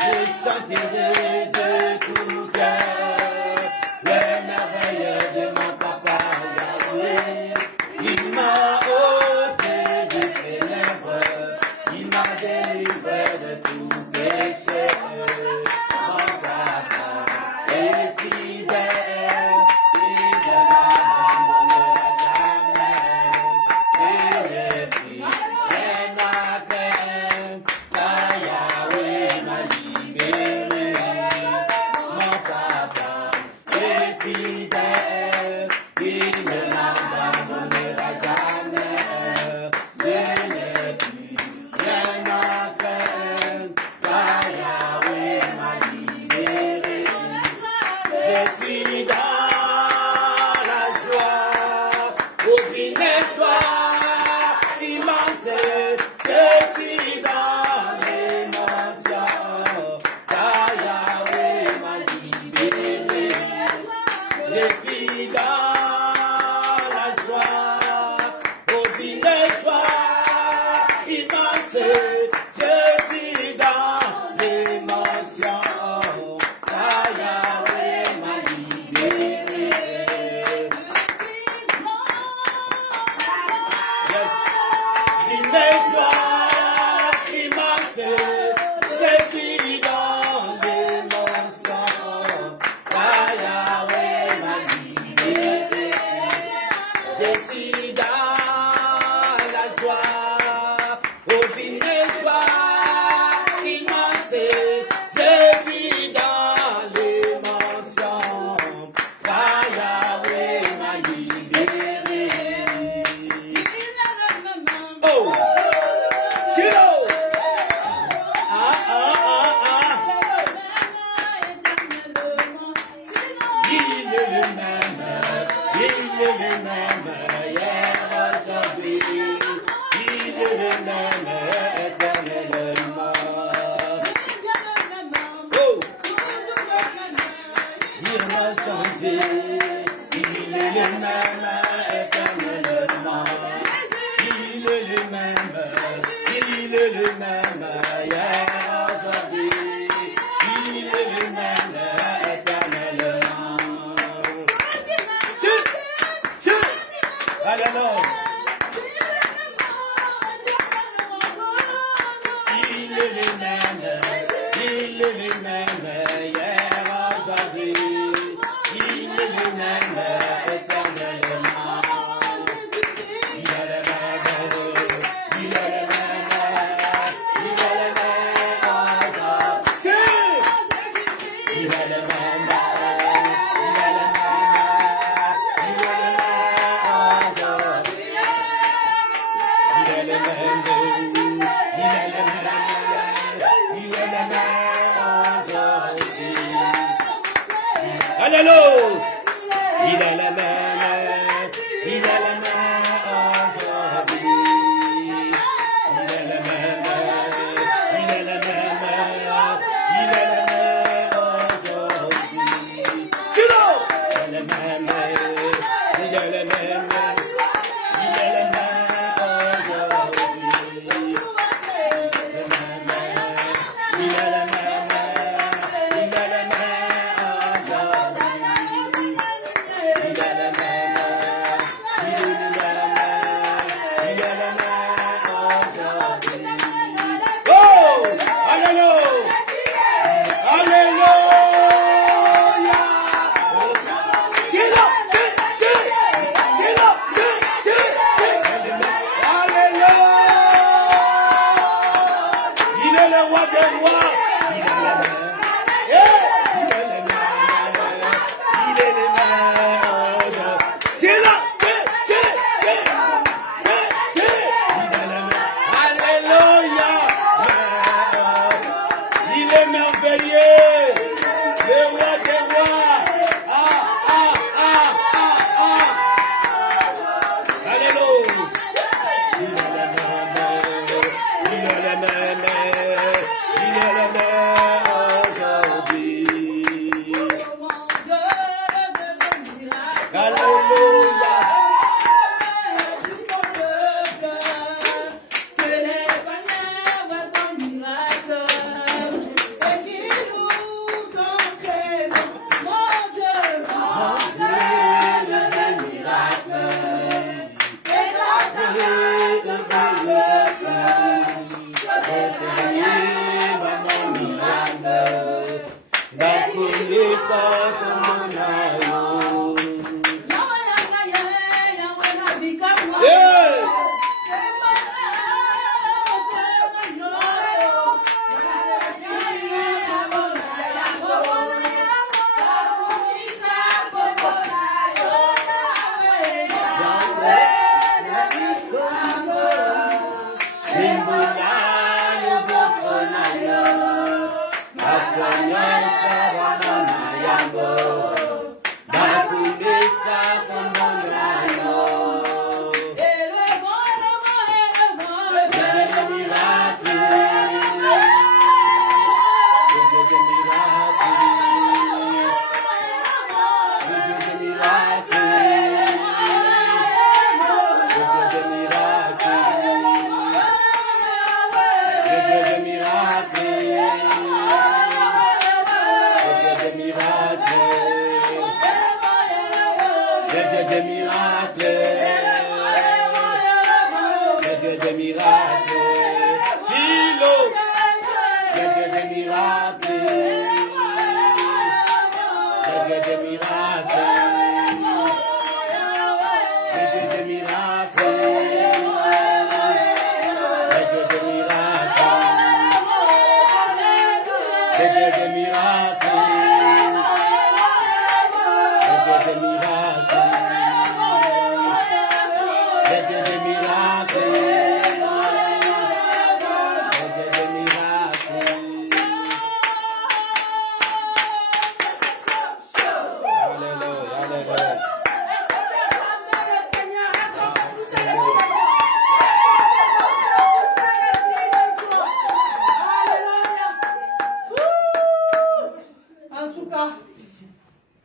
Je chanterai de tout cœur les merveilles de mon papa Yahweh. Il m'a ôté des ténèbres, il m'a délivré de tout péché. Mon papa est fidèle, il ne m'abandonnera jamais. Et je prie, rien à craindre, car Yahweh m'a libéré. changé. Il est le même éternellement. Il est le même. Il est le même hier, aujourd'hui. Il est le même éternellement. Alléluia. Il est le même hier, aujourd'hui. Il est le même éternellement. Il est le même, il est le même, il est le même aujourd'hui. Il est le même, il est le même, il est le même aujourd'hui. Il est le même, il est le même. Il est le même aujourd'hui. Alléluia. Il est le même. Il est le même aujourd'hui. Il est le même. Il est le même. Il est le même aujourd'hui. Chilo. Il est le même. Il est le même. Il est le même aujourd'hui. Il est le même, il est le même aujourd'hui. Il est le même, il est le même, il est le même aujourd'hui. Oh, alléluia, alléluia. C'est là, alléluia. Il est le roi des rois. Il est le même. Il est le même. Il est le même. C'est là. Il est le même. Alléluia. Il est merveilleux. Le roi des rois. Alléluia. Il est le même. Il est le même. Il est le même aujourd'hui. Alléluia.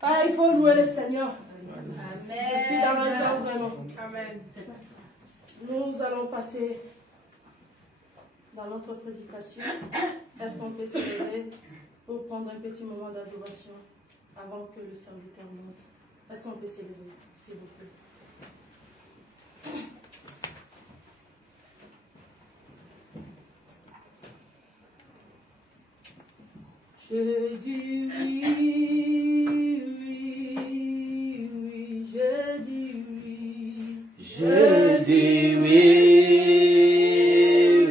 Ah, il faut louer le Seigneur. Amen. Je suis dans le cœur vraiment. Amen. Nous allons passer dans notre prédication. Est-ce qu'on peut se lever pour prendre un petit moment d'adoration avant que le serviteur monte? Est-ce qu'on peut se lever, s'il vous plaît? Je dis oui, oui, oui, je dis oui. Je dis oui,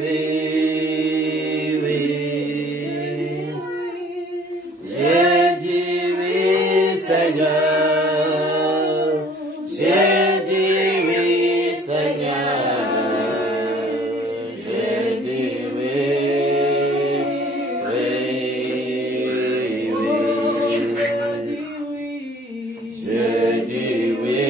oui, oui. Je dis oui, Seigneur. Je dis oui, Seigneur. Je dis oui, je dis oui.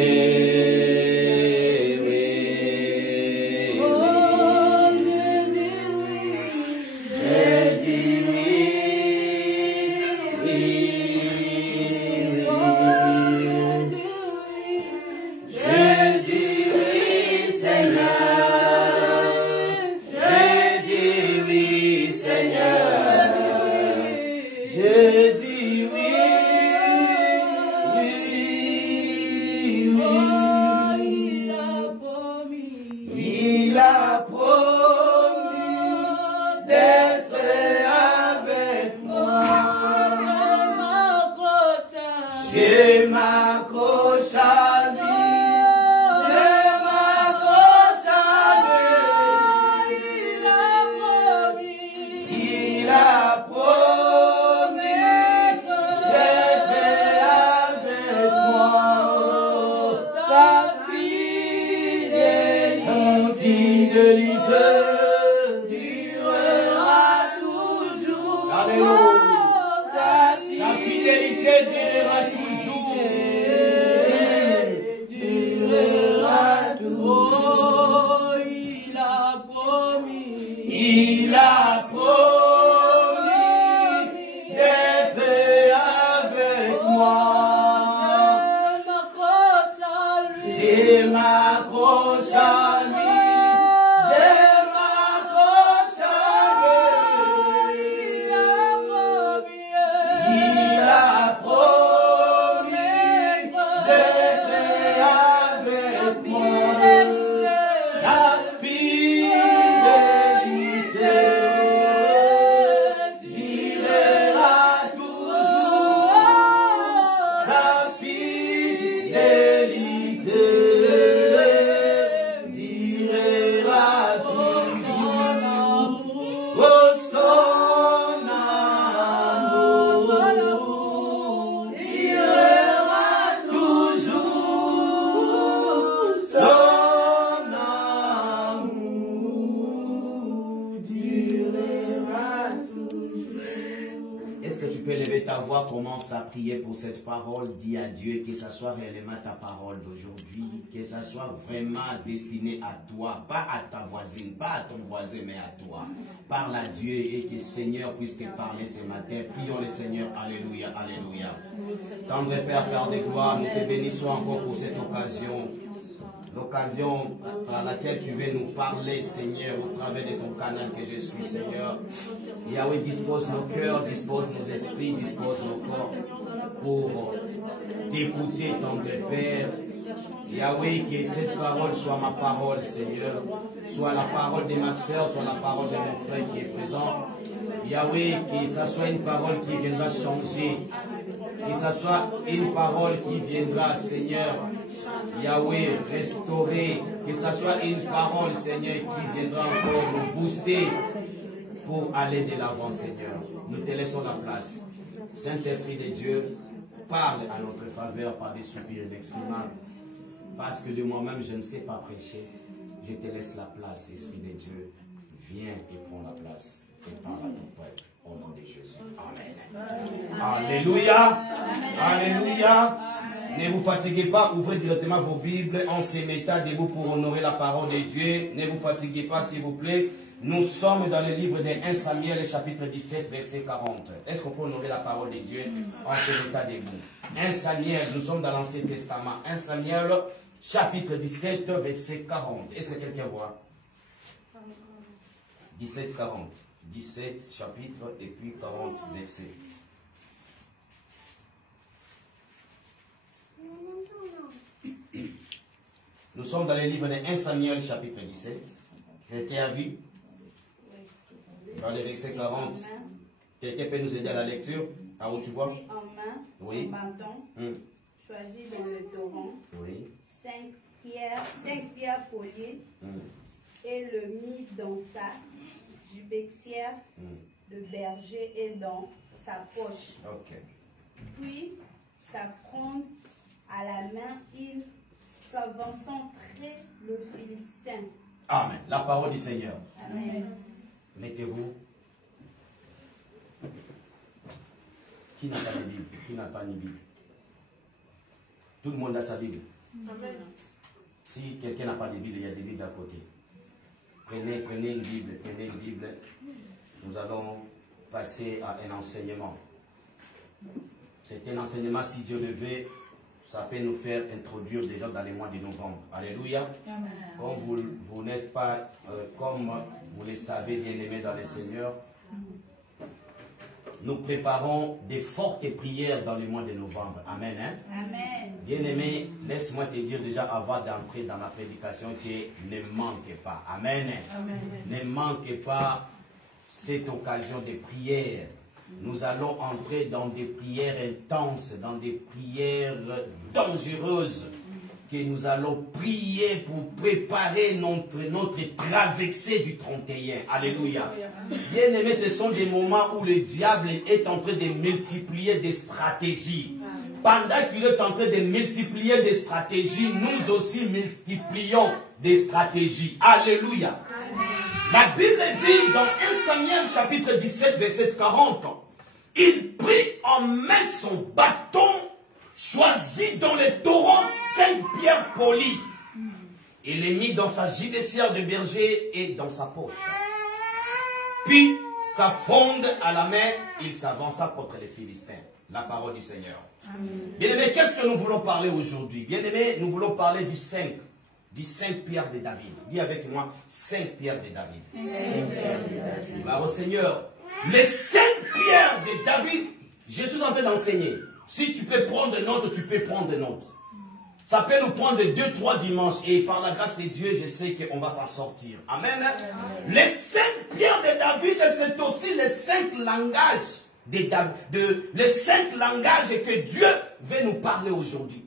Commence à prier pour cette parole, dis à Dieu que ça soit réellement ta parole d'aujourd'hui, que ça soit vraiment destiné à toi, pas à ta voisine, pas à ton voisin, mais à toi. Parle à Dieu et que le Seigneur puisse te parler ce matin. Prions le Seigneur, alléluia, alléluia. Tendre Père, Père de gloire, nous te bénissons encore pour cette occasion. L'occasion par laquelle tu veux nous parler, Seigneur, au travers de ton canal que je suis, Seigneur. Yahweh, dispose nos cœurs, dispose nos esprits, dispose nos corps pour t'écouter, ton Père. Yahweh, que cette parole soit ma parole, Seigneur. Soit la parole de ma soeur, soit la parole de mon frère qui est présent. Yahweh, que ça soit une parole qui viendra changer. Que ça soit une parole qui viendra, Seigneur, Yahweh, restaurer. Que ça soit une parole, Seigneur, qui viendra encore nous booster pour aller de l'avant, Seigneur. Nous te laissons la place. Saint-Esprit de Dieu, parle à notre faveur par des soupirs inexprimables. Parce que de moi-même, je ne sais pas prêcher. Je te laisse la place, Esprit de Dieu. Viens et prends la place. Et parle à ton peuple. Au nom de Jésus. Amen. Alléluia. Alléluia. Ne vous fatiguez pas, ouvrez directement vos Bibles en se mettant debout pour honorer la parole de Dieu. Ne vous fatiguez pas, s'il vous plaît. Nous sommes dans le livre de 1 Samuel, chapitre 17, verset 40. Est-ce qu'on peut honorer la parole de Dieu en se mettant debout? 1 Samuel, nous sommes dans l'Ancien Testament. 1 Samuel, chapitre 17, verset 40. Est-ce que quelqu'un voit? 17, 40. 17 chapitres et puis 40 versets. Nous sommes dans le livre de 1 Samuel chapitre 17. Quelqu'un a vu? Dans le verset 40. Quelqu'un peut nous aider à la lecture? À où tu vois? En main, oui. Son bâton, choisi dans le torrent, oui. 5 pierres polies, et le mit dans sa jubexière de berger et dans sa poche. Okay. Puis, sa fronde à la main, il s'avançant très le Philistin. Amen. La parole du Seigneur. Amen. Mettez-vous. Qui n'a pas de Bible? Qui n'a pas de Bible? Tout le monde a sa Bible. Amen. Si quelqu'un n'a pas de Bible, il y a des Bibles à côté. Prenez une Bible, prenez une Bible. Nous allons passer à un enseignement. C'est un enseignement, si Dieu le veut, ça peut nous faire introduire déjà dans les mois de novembre. Alléluia. Comme vous n'êtes pas, comme vous le savez, bien-aimés dans le Seigneur, nous préparons des fortes prières dans le mois de novembre. Amen. Hein? Amen. Bien-aimé, laisse-moi te dire déjà avant d'entrer dans ma prédication que ne manquez pas. Amen. Amen. Ne manquez pas cette occasion de prière. Nous allons entrer dans des prières intenses, dans des prières dangereuses, que nous allons prier pour préparer notre traversée du 31. Alléluia. Bien aimé, ce sont des moments où le diable est en train de multiplier des stratégies. Pendant qu'il est en train de multiplier des stratégies, nous aussi multiplions des stratégies. Alléluia. La Bible dit dans 1 Samuel chapitre 17 verset 40, il prit en main son bâton, choisi dans le torrent 5 pierres polies, et les mit dans sa gibecière de berger et dans sa poche. Puis, sa fronde à la main, il s'avança contre les Philistins. La parole du Seigneur. Bien-aimés, qu'est-ce que nous voulons parler aujourd'hui? Bien-aimés, nous voulons parler du 5 pierres de David. Dis avec moi, 5 pierres de David. 5 pierres de David. Bah, au Seigneur, les 5 pierres de David, je suis en train d'enseigner. Si tu peux prendre des notes, tu peux prendre des notes. Ça peut nous prendre 2-3 dimanches. Et par la grâce de Dieu, je sais qu'on va s'en sortir. Amen. Les 5 pierres de David, c'est aussi les 5 langages de David, les 5 langages que Dieu veut nous parler aujourd'hui.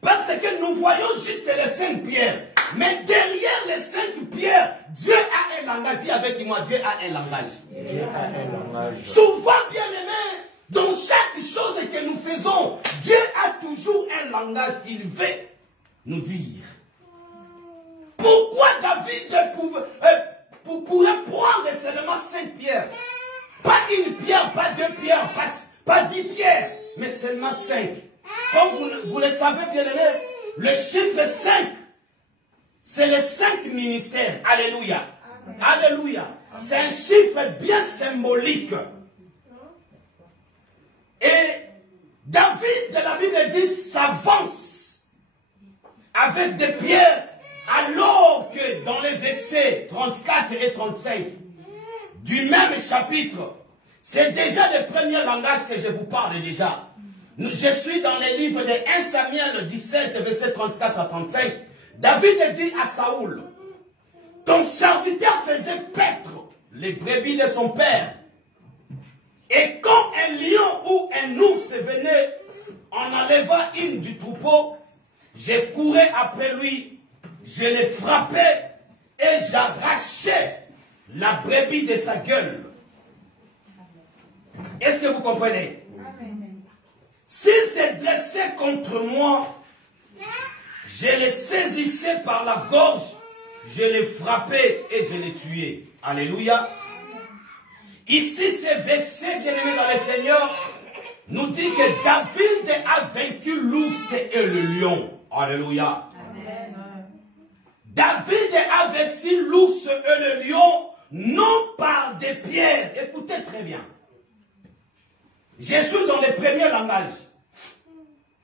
Parce que nous voyons juste les 5 pierres. Mais derrière les 5 pierres, Dieu a un langage. Dis avec moi, Dieu a un langage. Dieu a un langage. Souvent, bien aimé, dans chaque chose que nous faisons, Dieu a toujours un langage qu'il veut nous dire. Pourquoi David pourrait prendre seulement 5 pierres? Pas une pierre, pas 2 pierres, pas 10 pierres, mais seulement 5. Comme vous le savez bien aimé, le chiffre 5, c'est les 5 ministères. Alléluia. Alléluia. C'est un chiffre bien symbolique. Et David, de la Bible dit, s'avance avec des pierres, alors que dans les versets 34 et 35 du même chapitre, c'est déjà le premier langage que je vous parle déjà. Je suis dans les livres de 1 Samuel 17, verset 34 à 35. David dit à Saoul, ton serviteur faisait paître les brebis de son père. Et quand un lion ou un ours venait en enlevant une du troupeau, je courais après lui, je le frappais et j'arrachais la brebis de sa gueule. Est-ce que vous comprenez? S'il s'est dressé contre moi, je le saisissais par la gorge, je le frappais et je le tuais. Alléluia. Ici, ces versets, bien-aimés dans le Seigneur, nous dit que David a vaincu l'ours et le lion. Alléluia. David a vaincu l'ours et le lion, non par des pierres. Écoutez très bien. Je suis dans les premiers langages.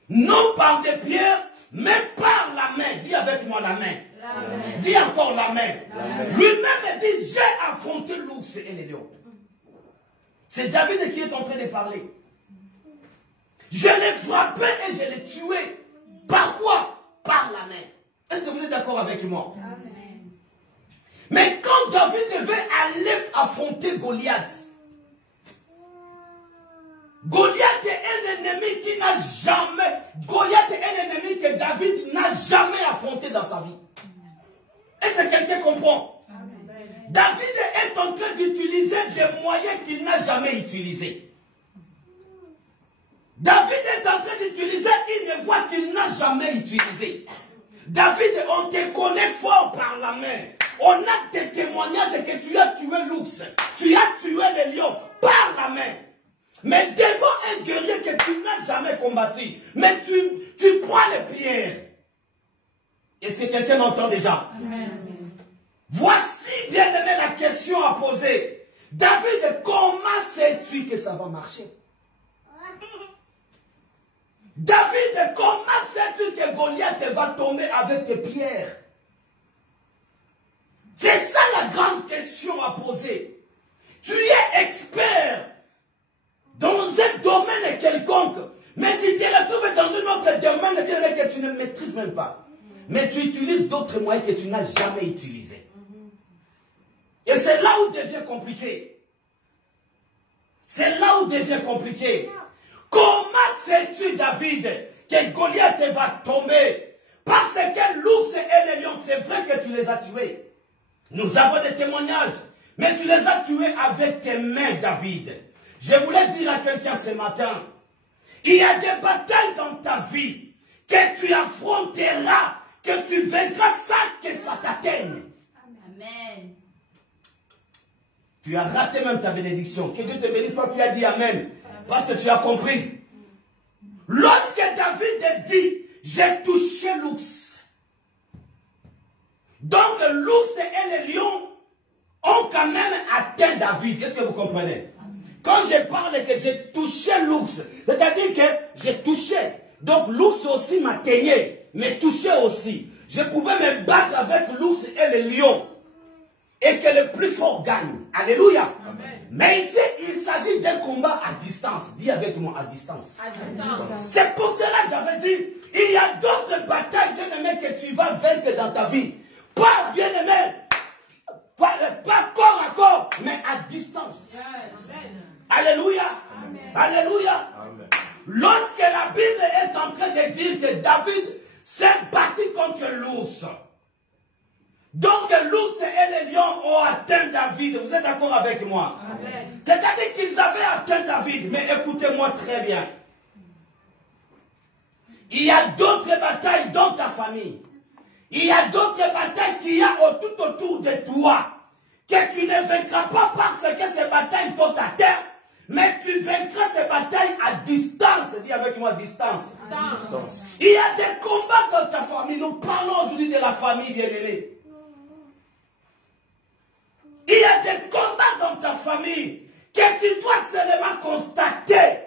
Non par des pierres, mais par la main. Dis avec moi la main. Dis encore la main. Lui-même dit, j'ai affronté l'ours et le lion. C'est David qui est en train de parler. Je l'ai frappé et je l'ai tué. Par quoi? Par la main. Est-ce que vous êtes d'accord avec moi? Amen. Mais quand David devait aller affronter Goliath, Goliath est un ennemi qui n'a jamais, Goliath est un ennemi que David n'a jamais affronté dans sa vie. Est-ce que quelqu'un comprend? Amen. David est en train d'utiliser des moyens qu'il n'a jamais utilisés. David est en train d'utiliser une voie qu'il n'a jamais utilisée. David, on te connaît fort par la main. On a des témoignages que tu as tué l'ours, tu as tué le lion par la main. Mais devant un guerrier que tu n'as jamais combattu, mais tu prends les pierres. Est-ce que quelqu'un m'entend déjà? Amen. Voici, bien aimé, la question à poser. David, comment sais-tu que ça va marcher? David, comment sais-tu que Goliath va tomber avec tes pierres? C'est ça la grande question à poser. Tu es expert dans un domaine quelconque, mais tu te retrouves dans un autre domaine que tu ne maîtrises même pas. Mais tu utilises d'autres moyens que tu n'as jamais utilisés. Et c'est là où devient compliqué. C'est là où devient compliqué. Comment sais-tu, David, que Goliath va tomber? Parce que l'ours et les lions, c'est vrai que tu les as tués. Nous avons des témoignages. Mais tu les as tués avec tes mains, David. Je voulais dire à quelqu'un ce matin, il y a des batailles dans ta vie que tu affronteras, que tu vaincras sans que ça t'atteigne. Amen. Tu as raté même ta bénédiction. Que Dieu te bénisse, pas qui a dit Amen. Parce que tu as compris. Lorsque David dit, j'ai touché l'ours. Donc l'ours et les lions ont quand même atteint David. Est-ce que vous comprenez? Quand je parle que j'ai touché l'ours, c'est-à-dire que j'ai touché. Donc l'ours aussi m'atteignait, mais touché aussi. Je pouvais me battre avec l'ours et le lion. Et que le plus fort gagne. Alléluia. Amen. Mais ici, il s'agit d'un combat à distance. Dis avec moi, à distance. C'est pour cela que j'avais dit, il y a d'autres batailles, bien-aimé, que tu vas vaincre dans ta vie. Pas, bien-aimé, pas corps à corps, mais à distance. Amen. Alléluia. Amen. Alléluia. Amen. Lorsque la Bible est en train de dire que David s'est battu contre l'ours. Donc l'ours et les lions ont atteint David. Vous êtes d'accord avec moi? C'est-à-dire qu'ils avaient atteint David. Mais écoutez-moi très bien. Il y a d'autres batailles dans ta famille. Il y a d'autres batailles qu'il y a tout autour de toi. Que tu ne vaincras pas parce que ces batailles sont à terre. Mais tu vaincras ces batailles à distance. Dis avec moi, distance. Distance. Il y a des combats dans ta famille. Nous parlons aujourd'hui de la famille bien-aimée. Il y a des combats dans ta famille que tu dois seulement constater.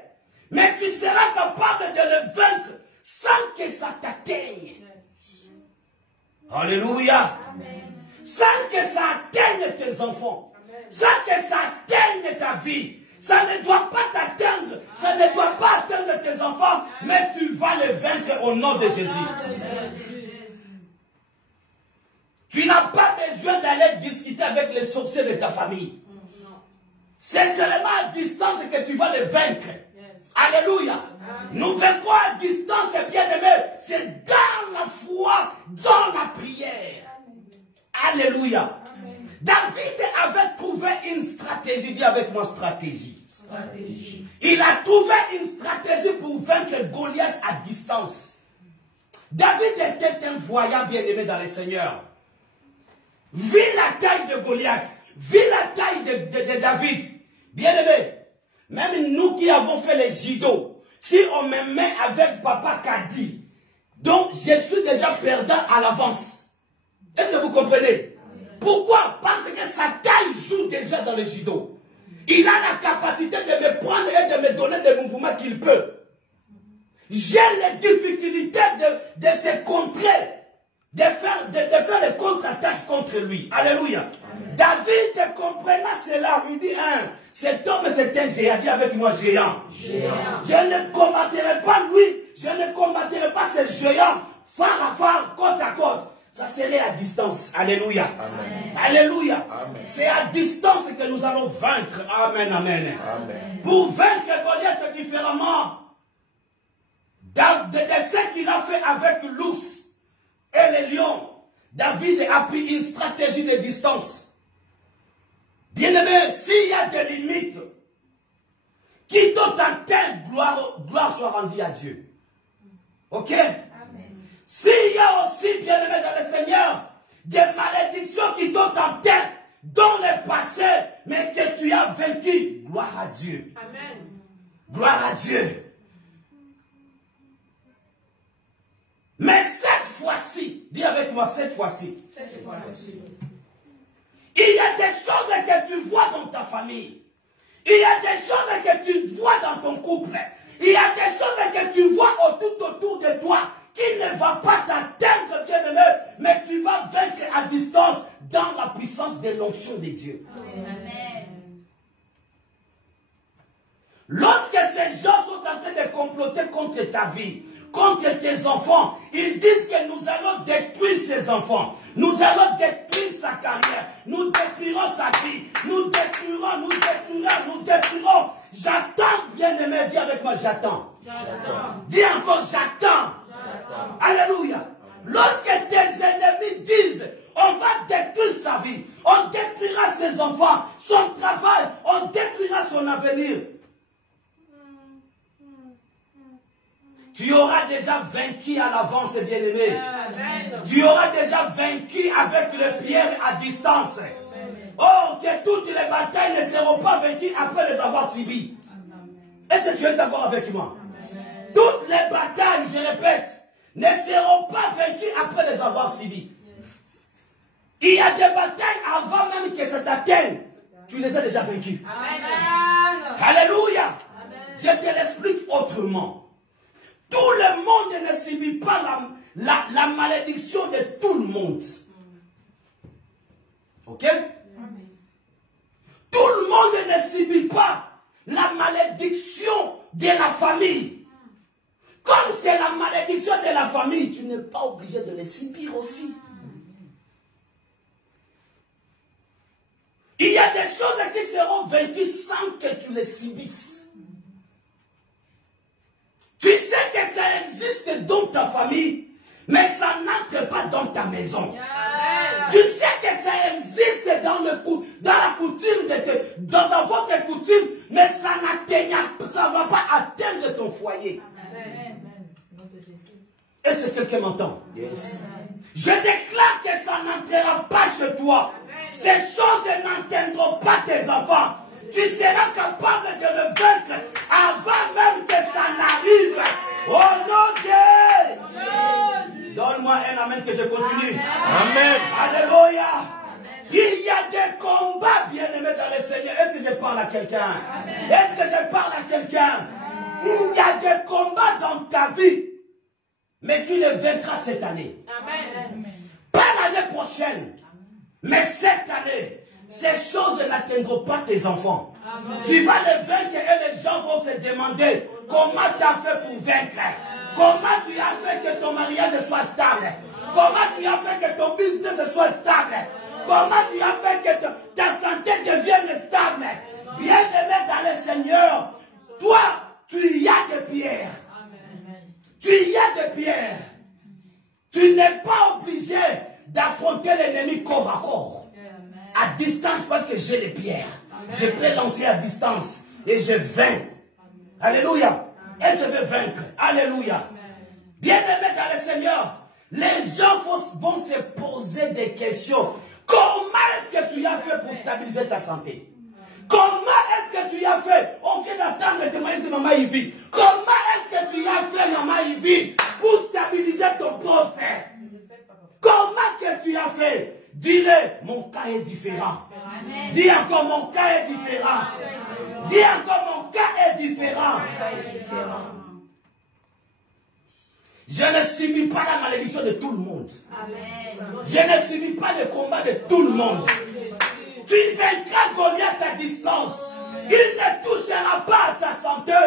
Mais tu seras capable de le vaincre sans que ça t'atteigne. Alléluia. Sans que ça atteigne tes enfants. Amen. Sans que ça atteigne ta vie. Ça ne doit pas t'atteindre. Ça ne doit pas atteindre tes enfants. Mais tu vas les vaincre au nom de Jésus. Amen. Tu n'as pas besoin d'aller discuter avec les sorciers de ta famille. C'est seulement à distance que tu vas les vaincre. Alléluia. Amen. Nous vaincrons à distance, bien-aimé. C'est dans la foi, dans la prière. Amen. Alléluia. Amen. David avait trouvé une stratégie. Dis avec moi stratégie. Stratégie. Il a trouvé une stratégie pour vaincre Goliath à distance. David était un voyant bien-aimé dans le Seigneur. Vu la taille de Goliath, vu la taille de David, bien-aimé, même nous qui avons fait les judo, si on me met avec Papa Kadi, donc je suis déjà perdant à l'avance. Est-ce que vous comprenez? Pourquoi? Parce que sa taille joue déjà dans le judo. Il a la capacité de me prendre et de me donner des mouvements qu'il peut. J'ai les difficultés de se contrer, de faire les contre-attaques contre lui. Alléluia. David comprenant cela, lui dit, cet homme c'est un géant. Dis avec moi, géant. Je ne combattrai pas lui, je ne combattrai pas ce géant, phare à phare, côte à côte. Ça serait à distance. Alléluia. Amen. Alléluia. C'est à distance que nous allons vaincre. Amen, amen. Amen. Pour vaincre Goliath différemment de ce qu'il a fait avec l'ours et les lions, David a pris une stratégie de distance. Bien-aimé, s'il y a des limites, quitte autant telle gloire soit rendue à Dieu. Ok? S'il y a aussi, bien-aimé dans le Seigneur, des malédictions qui t'ont en tête dans le passé, mais que tu as vaincu, gloire à Dieu. Amen. Gloire à Dieu. Mais cette fois-ci, dis avec moi, cette fois-ci, il y a des choses que tu vois dans ta famille. Il y a des choses que tu vois dans ton couple. Il y a des choses que tu vois autour de toi qui ne va pas t'atteindre, bien-aimé, mais tu vas vaincre à distance dans la puissance de l'onction de Dieu. Amen. Lorsque ces gens sont en train de comploter contre ta vie, contre tes enfants, ils disent que nous allons détruire ses enfants, nous allons détruire sa carrière, nous détruirons sa vie, nous détruirons. J'attends, bien-aimé, dis avec moi, j'attends. Dis encore, j'attends. Alléluia. Lorsque tes ennemis disent, on va détruire sa vie, on détruira ses enfants, son travail, on détruira son avenir, tu auras déjà vaincu à l'avance, bien-aimé. Tu auras déjà vaincu avec les pierres à distance. Oh, que toutes les batailles ne seront pas vaincues après les avoir subies. Est-ce que tu es d'accord avec moi? Toutes les batailles, je répète, ne seront pas vaincues après les avoir subies. Il y a des batailles avant même que ça t'atteigne. Tu les as déjà vaincues. Alléluia. Je te l'explique autrement. Tout le monde ne subit pas la malédiction de tout le monde. Ok? Tout le monde ne subit pas la malédiction de la famille. Comme c'est la malédiction de la famille, tu n'es pas obligé de les subir aussi. Il y a des choses qui seront vaincues sans que tu les subisses. Tu sais que ça existe dans ta famille, mais ça n'entre pas dans ta maison. Tu sais que ça existe dans la coutume, dans votre coutume, mais ça ne va pas atteindre ton foyer. Est-ce que quelqu'un m'entend? Yes. Je déclare que ça n'entrera pas chez toi. Ces choses n'atteindront pas tes enfants. Tu seras capable de le vaincre avant même que ça n'arrive. Au nom de Dieu. Donne-moi un amen que je continue. Amen. Alléluia. Il y a des combats, bien-aimés dans le Seigneur. Est-ce que je parle à quelqu'un? Est-ce que je parle à quelqu'un? Il y a des combats dans ta vie, mais tu les vaincras cette année. Amen. Pas l'année prochaine, mais cette année. Ces choses n'atteindront pas tes enfants. Amen. Tu vas les vaincre et les gens vont se demander comment tu as fait pour vaincre. Comment tu as fait que ton mariage soit stable. Comment tu as fait que ton business soit stable. Comment tu as fait que ta santé devienne stable. Bien-aimé dans le Seigneur, toi, tu y as des pierres. Tu y as des pierres. Tu n'es pas obligé d'affronter l'ennemi corps à corps. À distance parce que j'ai les pierres. Amen. Je peux lancer à distance et je vainc. Alléluia. Et je vais vaincre. Alléluia. Bien-aimé dans le Seigneur, les gens vont se poser des questions. Comment est-ce que tu as fait pour stabiliser ta santé? Comment est-ce que tu as fait? On vient d'attendre le témoignage de Maman Yvi. Comment est-ce que tu as fait, Maman Yvi, pour stabiliser ton poste? Comment qu'est-ce que tu as fait? Dis-le, mon cas est différent. Amen. Dis encore, mon cas est différent. Dis encore, mon cas est différent. Je ne subis pas la malédiction de tout le monde. Amen. Je ne subis pas le combat de tout le monde. Tu vaincras Goliath à distance. Il ne touchera pas à ta santé.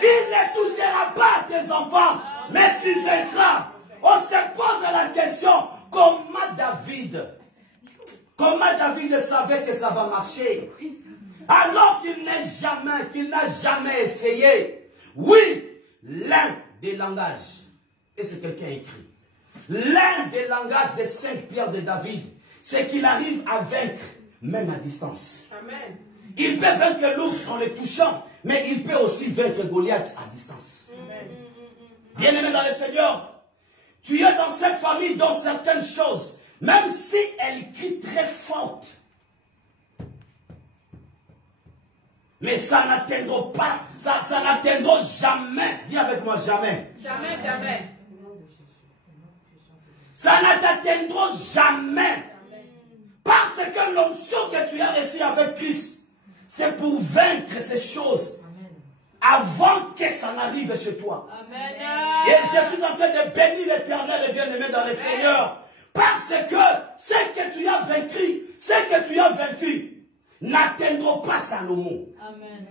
Il ne touchera pas à tes enfants. Mais tu vaincras. On se pose la question, comment David savait que ça va marcher? Alors qu'il n'a jamais essayé. Oui, l'un des langages, et c'est quelqu'un écrit, l'un des langages des 5 pierres de David, c'est qu'il arrive à vaincre, même à distance. Amen. Il peut vaincre l'ours en le touchant, mais il peut aussi vaincre Goliath à distance. Bien-aimé dans le Seigneur, tu es dans cette famille dans certaines choses, même si elle crie très forte, mais ça n'atteindra pas, ça n'atteindra jamais. Dis avec moi, jamais. Jamais, jamais. Ça ne t'atteindra jamais. Parce que l'onction que tu as reçue avec Christ, c'est pour vaincre ces choses avant que ça n'arrive chez toi. Amen. Et je suis en train de bénir l'Éternel et bien-aimé dans le Seigneur. Parce que ce que tu as vaincu, n'atteindront pas Salomon. Amen.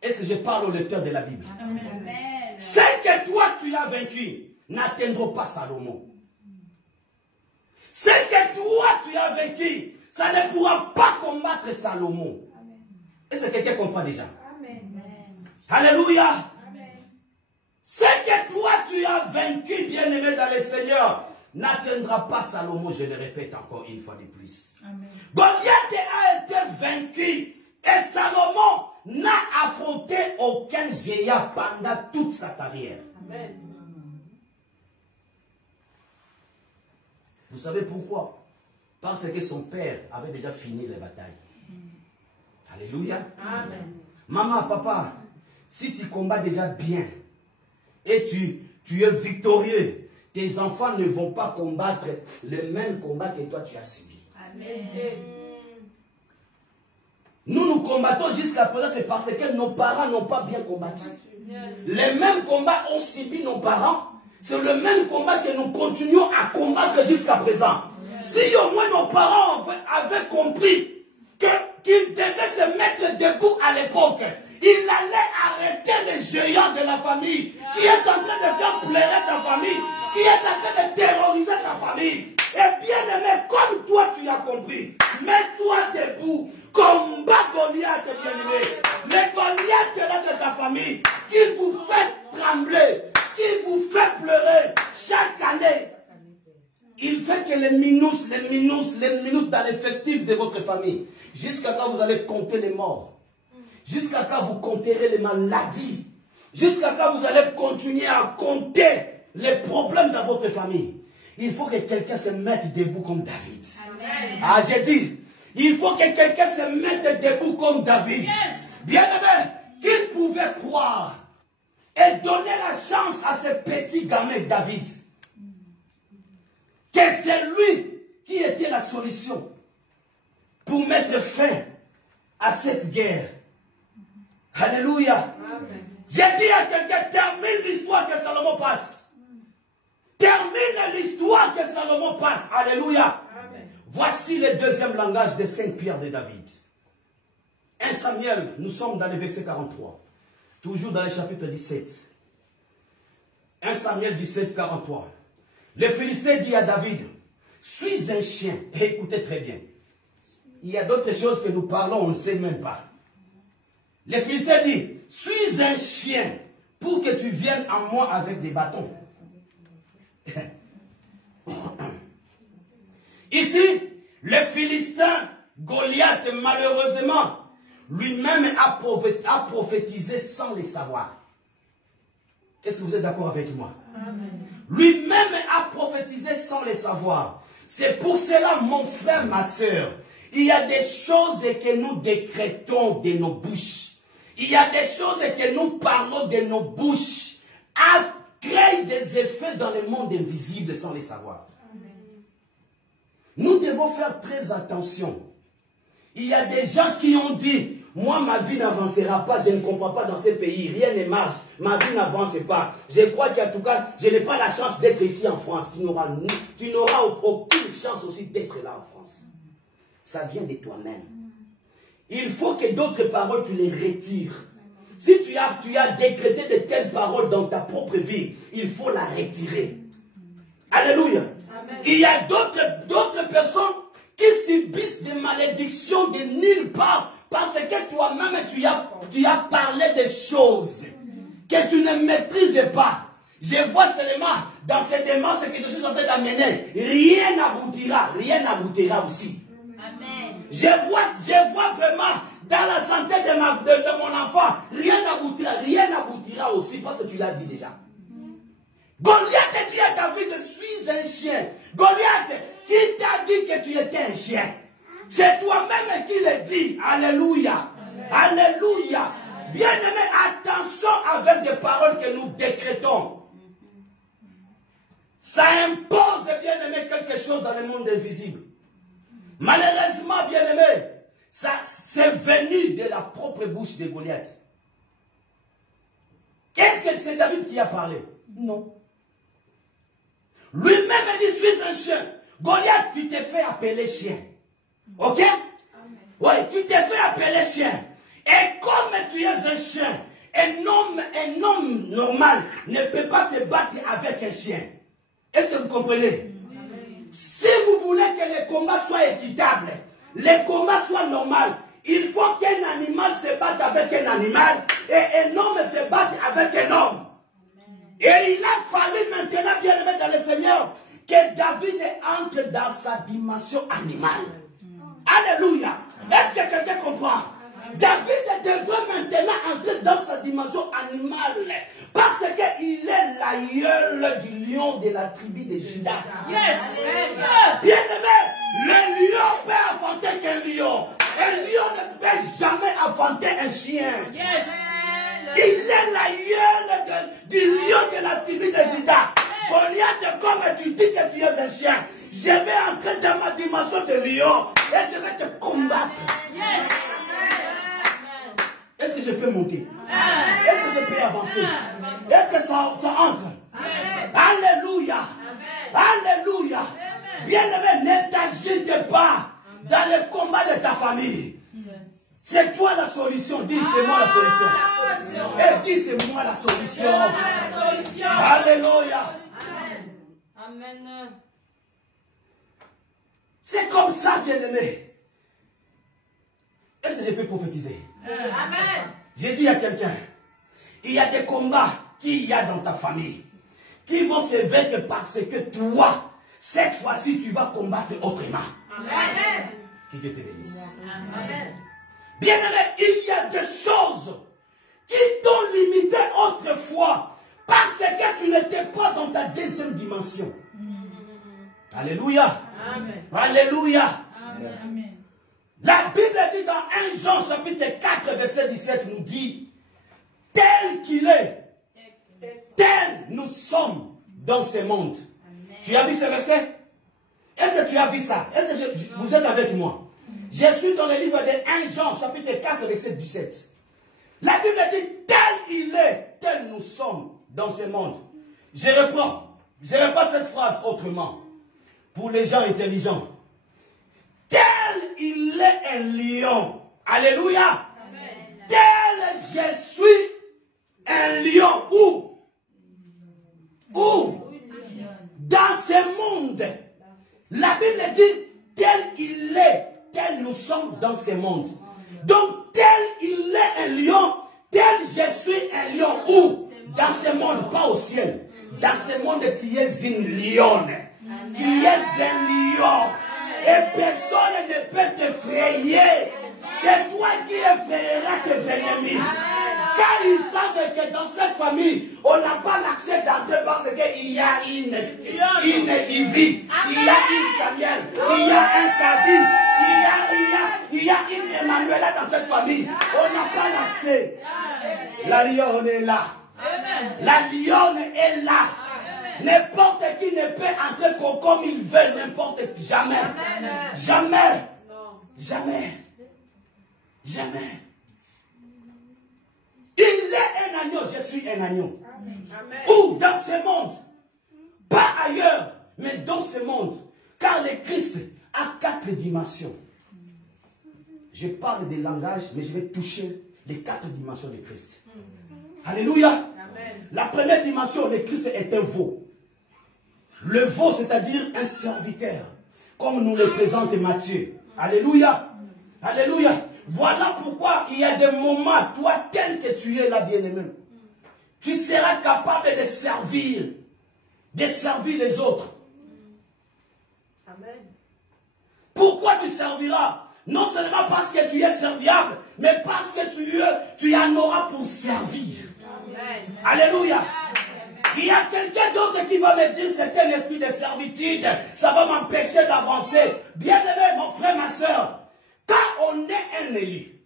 Est-ce que je parle au lecteur de la Bible? Amen. Ce que toi tu as vaincu, n'atteindront pas Salomon. Ce que toi tu as vaincu, ça ne pourra pas combattre Salomon. Est-ce que quelqu'un comprend déjà? Amen. Alléluia. Amen. Ce que toi tu as vaincu, bien-aimé dans le Seigneur, n'atteindra pas Salomon, je le répète encore une fois de plus. Amen. Goliath a été vaincu et Salomon n'a affronté aucun géant pendant toute sa carrière. Amen. Vous savez pourquoi? Parce que son père avait déjà fini les batailles. Alléluia. Amen. Maman, papa, si tu combats déjà bien et tu es victorieux, tes enfants ne vont pas combattre le même combat que toi tu as subi. Amen. Nous combattons jusqu'à présent, c'est parce que nos parents n'ont pas bien combattu. Les mêmes combats ont subi nos parents. C'est le même combat que nous continuons à combattre jusqu'à présent. Si au moins nos parents avaient compris qu'ils devaient se mettre debout à l'époque, il allait arrêter les géants de la famille qui est en train de faire pleurer ta famille, qui est en train de terroriser ta famille. Et bien aimé, comme toi tu as compris, mets-toi debout, combat Goliath, bien aimé. Les Goliaths de ta famille qui vous fait trembler, qui vous fait pleurer chaque année. Il fait que les minutes dans l'effectif de votre famille, jusqu'à quand vous allez compter les morts, jusqu'à quand vous compterez les maladies, jusqu'à quand vous allez continuer à compter les problèmes dans votre famille. Il faut que quelqu'un se mette debout comme David. Amen. Ah, j'ai dit, il faut que quelqu'un se mette debout comme David. Yes. Bien aimé, qu'il pouvait croire et donner la chance à ce petit gamin David, que c'est lui qui était la solution pour mettre fin à cette guerre. Alléluia. J'ai dit à quelqu'un, termine l'histoire que Salomon passe. Termine l'histoire que Salomon passe. Alléluia. Amen. Voici le deuxième langage des 5 pierres de David. 1 Samuel, nous sommes dans le verset 43. Toujours dans le chapitre 17. 1 Samuel 17, 43. Le Philistin dit à David, suis un chien. Et écoutez très bien. Il y a d'autres choses que nous parlons, on ne sait même pas. Le Philistin dit, suis un chien pour que tu viennes à moi avec des bâtons. Ici, le Philistin Goliath, malheureusement, lui-même a prophétisé sans le savoir. Est-ce que vous êtes d'accord avec moi? Lui-même a prophétisé sans le savoir. C'est pour cela, mon frère, ma soeur, il y a des choses que nous décrétons de nos bouches. Il y a des choses que nous parlons de nos bouches à créer des effets dans le monde invisible sans les savoir. Nous devons faire très attention. Il y a des gens qui ont dit, moi ma vie n'avancera pas, je ne comprends pas dans ce pays, rien ne marche, ma vie n'avance pas. Je crois qu'en tout cas, je n'ai pas la chance d'être ici en France. Tu n'auras aucune chance aussi d'être là en France. Ça vient de toi-même. Il faut que d'autres paroles, tu les retires. Si tu as décrété de telles paroles dans ta propre vie, il faut la retirer. Alléluia. Amen. Il y a d'autres personnes qui subissent des malédictions de nulle part parce que toi-même tu as parlé des choses que tu ne maîtrises pas. Je vois seulement dans ces démarches que je suis en train d'amener, rien n'aboutira aussi. Amen. Je vois vraiment dans la santé de mon enfant, rien n'aboutira aussi parce que tu l'as dit déjà. Goliath dit à David, je suis un chien. Goliath, qui t'a dit que tu étais un chien? C'est toi-même qui le dis. Alléluia. Amen. Alléluia. Bien-aimé, attention avec des paroles que nous décrétons. Ça impose, bien-aimé, quelque chose dans le monde invisible. Malheureusement, bien-aimé, ça c'est venu de la propre bouche de Goliath. Qu'est-ce que c'est David qui a parlé? Non. Lui-même dit, je suis un chien. Goliath, tu t'es fait appeler chien. Ok? Oui, tu t'es fait appeler chien. Et comme tu es un chien, un homme normal ne peut pas se battre avec un chien. Est-ce que vous comprenez? Si vous voulez que les combats soient équitables, les combats soient normaux, il faut qu'un animal se batte avec un animal et un homme se batte avec un homme. Et il a fallu maintenant, bien aimé dans le Seigneur, que David entre dans sa dimension animale. Alléluia. Est-ce que quelqu'un comprend? David devrait maintenant entrer dans sa dimension animale parce qu'il est l'aïeul du lion de la tribu de Juda. Yes. Bien aimé, le lion peut affronter qu'un lion. Un lion ne peut jamais affronter un chien. Yes. Il est l'aïeul du lion de la tribu de Juda. Goliath, comme tu dis que tu es un chien, je vais entrer dans ma dimension de lion et je vais te combattre. Yes. Est-ce que je peux monter? Est-ce que je peux avancer? Est-ce que ça entre? Alléluia. Alléluia. Bien-aimé, ne t'agite pas dans le combat de ta famille. C'est toi la solution. Dis, c'est moi la solution. Et dis, c'est moi la solution. Alléluia. Amen. C'est comme ça, bien-aimé. Est-ce que je peux prophétiser? Amen. J'ai dit à quelqu'un, il y a des combats qu'il y a dans ta famille qui vont se vaincre parce que toi, cette fois-ci, tu vas combattre autrement. Amen. Que Dieu te bénisse. Amen. Bien-aimé, il y a des choses qui t'ont limité autrefois parce que tu n'étais pas dans ta deuxième dimension. Alléluia. Amen. Alléluia. Amen. La Bible dit dans 1 Jean chapitre 4 verset 17 nous dit, tel qu'il est, tel nous sommes dans ce monde. Amen. Tu as vu ce verset? Est-ce que tu as vu ça? Est-ce que vous êtes avec moi? Je suis dans le livre de 1 Jean chapitre 4 verset 17. La Bible dit, tel il est, tel nous sommes dans ce monde. Je reprends cette phrase autrement. Pour les gens intelligents. Tel il est un lion. Alléluia. Amen. Tel je suis un lion. Où? Où? Dans ce monde. La Bible dit, tel il est, tel nous sommes dans ce monde. Donc, tel il est un lion, tel je suis un lion. Où? Dans ce monde, pas au ciel. Dans ce monde, tu es une lionne. Tu es un lion. Et personne ne peut t'effrayer. C'est toi qui effrayeras tes ennemis. Car ils savent que dans cette famille, on n'a pas l'accès d'entrer parce qu'il y a une Ivy, il y a une Samuel, il y a un Kadi, Il y a une Emmanuela dans cette famille. On n'a pas l'accès. La lionne est là. La lionne est là. N'importe qui ne peut entrer comme il veut, n'importe qui. Jamais. Jamais. Jamais. Jamais. Il est un agneau, je suis un agneau. Où dans ce monde, pas ailleurs, mais dans ce monde. Car le Christ a 4 dimensions. Je parle des langages, mais je vais toucher les 4 dimensions de Christ. Alléluia. Amen. La première dimension de Christ est un veau. Le veau, c'est-à-dire un serviteur, comme nous le présente Matthieu. Alléluia. Alléluia. Voilà pourquoi il y a des moments, toi, tel que tu es là, bien-aimé, tu seras capable de servir les autres. Amen. Pourquoi tu serviras? Non seulement parce que tu es serviable, mais parce que tu en auras pour servir. Amen. Alléluia. Il y a quelqu'un d'autre qui va me dire c'est un esprit de servitude, ça va m'empêcher d'avancer. Bien-aimé, mon frère, ma soeur, quand on est un élu,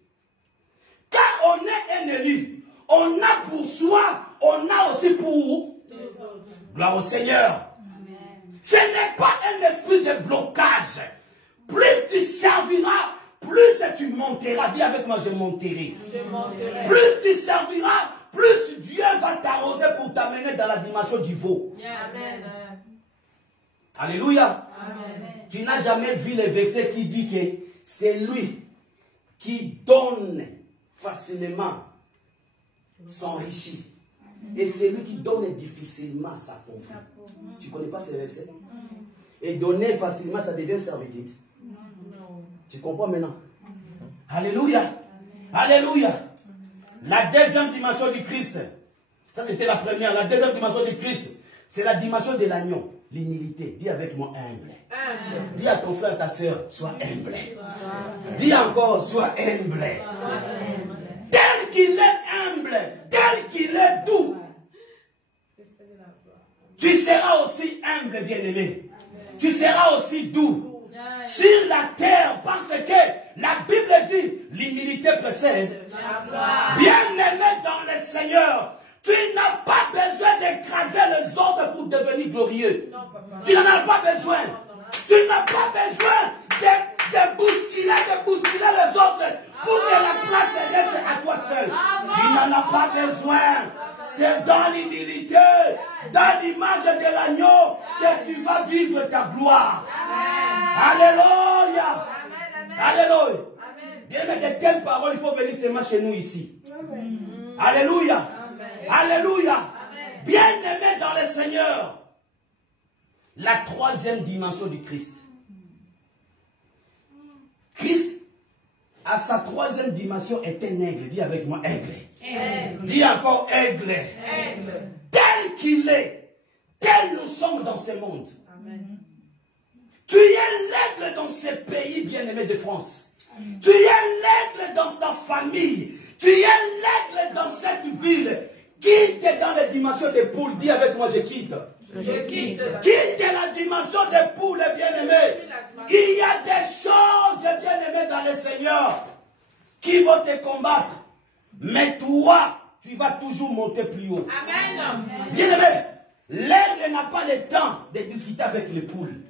on a pour soi, on a aussi pour les autres. Gloire au Seigneur. Amen. Ce n'est pas un esprit de blocage. Plus tu serviras, plus tu monteras. Dis avec moi, je monterai. Plus tu serviras, plus Dieu va t'arroser pour t'amener dans la dimension du veau. Amen. Alléluia. Amen. Tu n'as jamais vu le verset qui dit que c'est lui qui donne facilement s'enrichit. Et c'est lui qui donne difficilement sa pauvreté. Tu ne connais pas ce verset? Et donner facilement, ça devient servitude. Tu comprends maintenant? Alléluia. Alléluia. La deuxième dimension du Christ. Ça c'était la première. La deuxième dimension du Christ, c'est la dimension de l'agneau. L'humilité. Dis avec moi humble. Dis à ton frère, ta soeur, sois humble. Dis encore, sois humble. Tel qu'il est humble, tel qu'il est doux, tu seras aussi humble, bien-aimé. Tu seras aussi doux sur la terre, parce que la Bible dit l'humilité précède. Bien-aimé dans le Seigneur, tu n'as pas besoin d'écraser les autres pour devenir glorieux. Tu n'en as pas besoin. Tu n'as pas besoin de bousculer les autres pour que la place reste à toi seul. Tu n'en as pas besoin. C'est dans l'humilité, dans l'image de l'agneau, que tu vas vivre ta gloire. Alléluia. Alléluia. Bien, mais de quelle parole il faut venir seulement chez nous ici? Alléluia. Alléluia. Bien-aimé dans le Seigneur. La troisième dimension du Christ. Christ, à sa troisième dimension, est un aigle. Dis avec moi, aigle. Dis encore aigle. Tel qu'il est, tel nous sommes dans ce monde. Amen. Tu es l'aigle dans ce pays bien-aimé de France. Tu es l'aigle dans ta famille. Tu es l'aigle dans cette ville. Quitte dans les dimensions des poules. Dis avec moi, je quitte. Je quitte. Quitte la dimension des poules, bien-aimés. Il y a des choses, bien-aimés, dans le Seigneur qui vont te combattre. Mais toi, tu vas toujours monter plus haut. Amen. Bien-aimé, l'aigle n'a pas le temps de discuter avec les poules.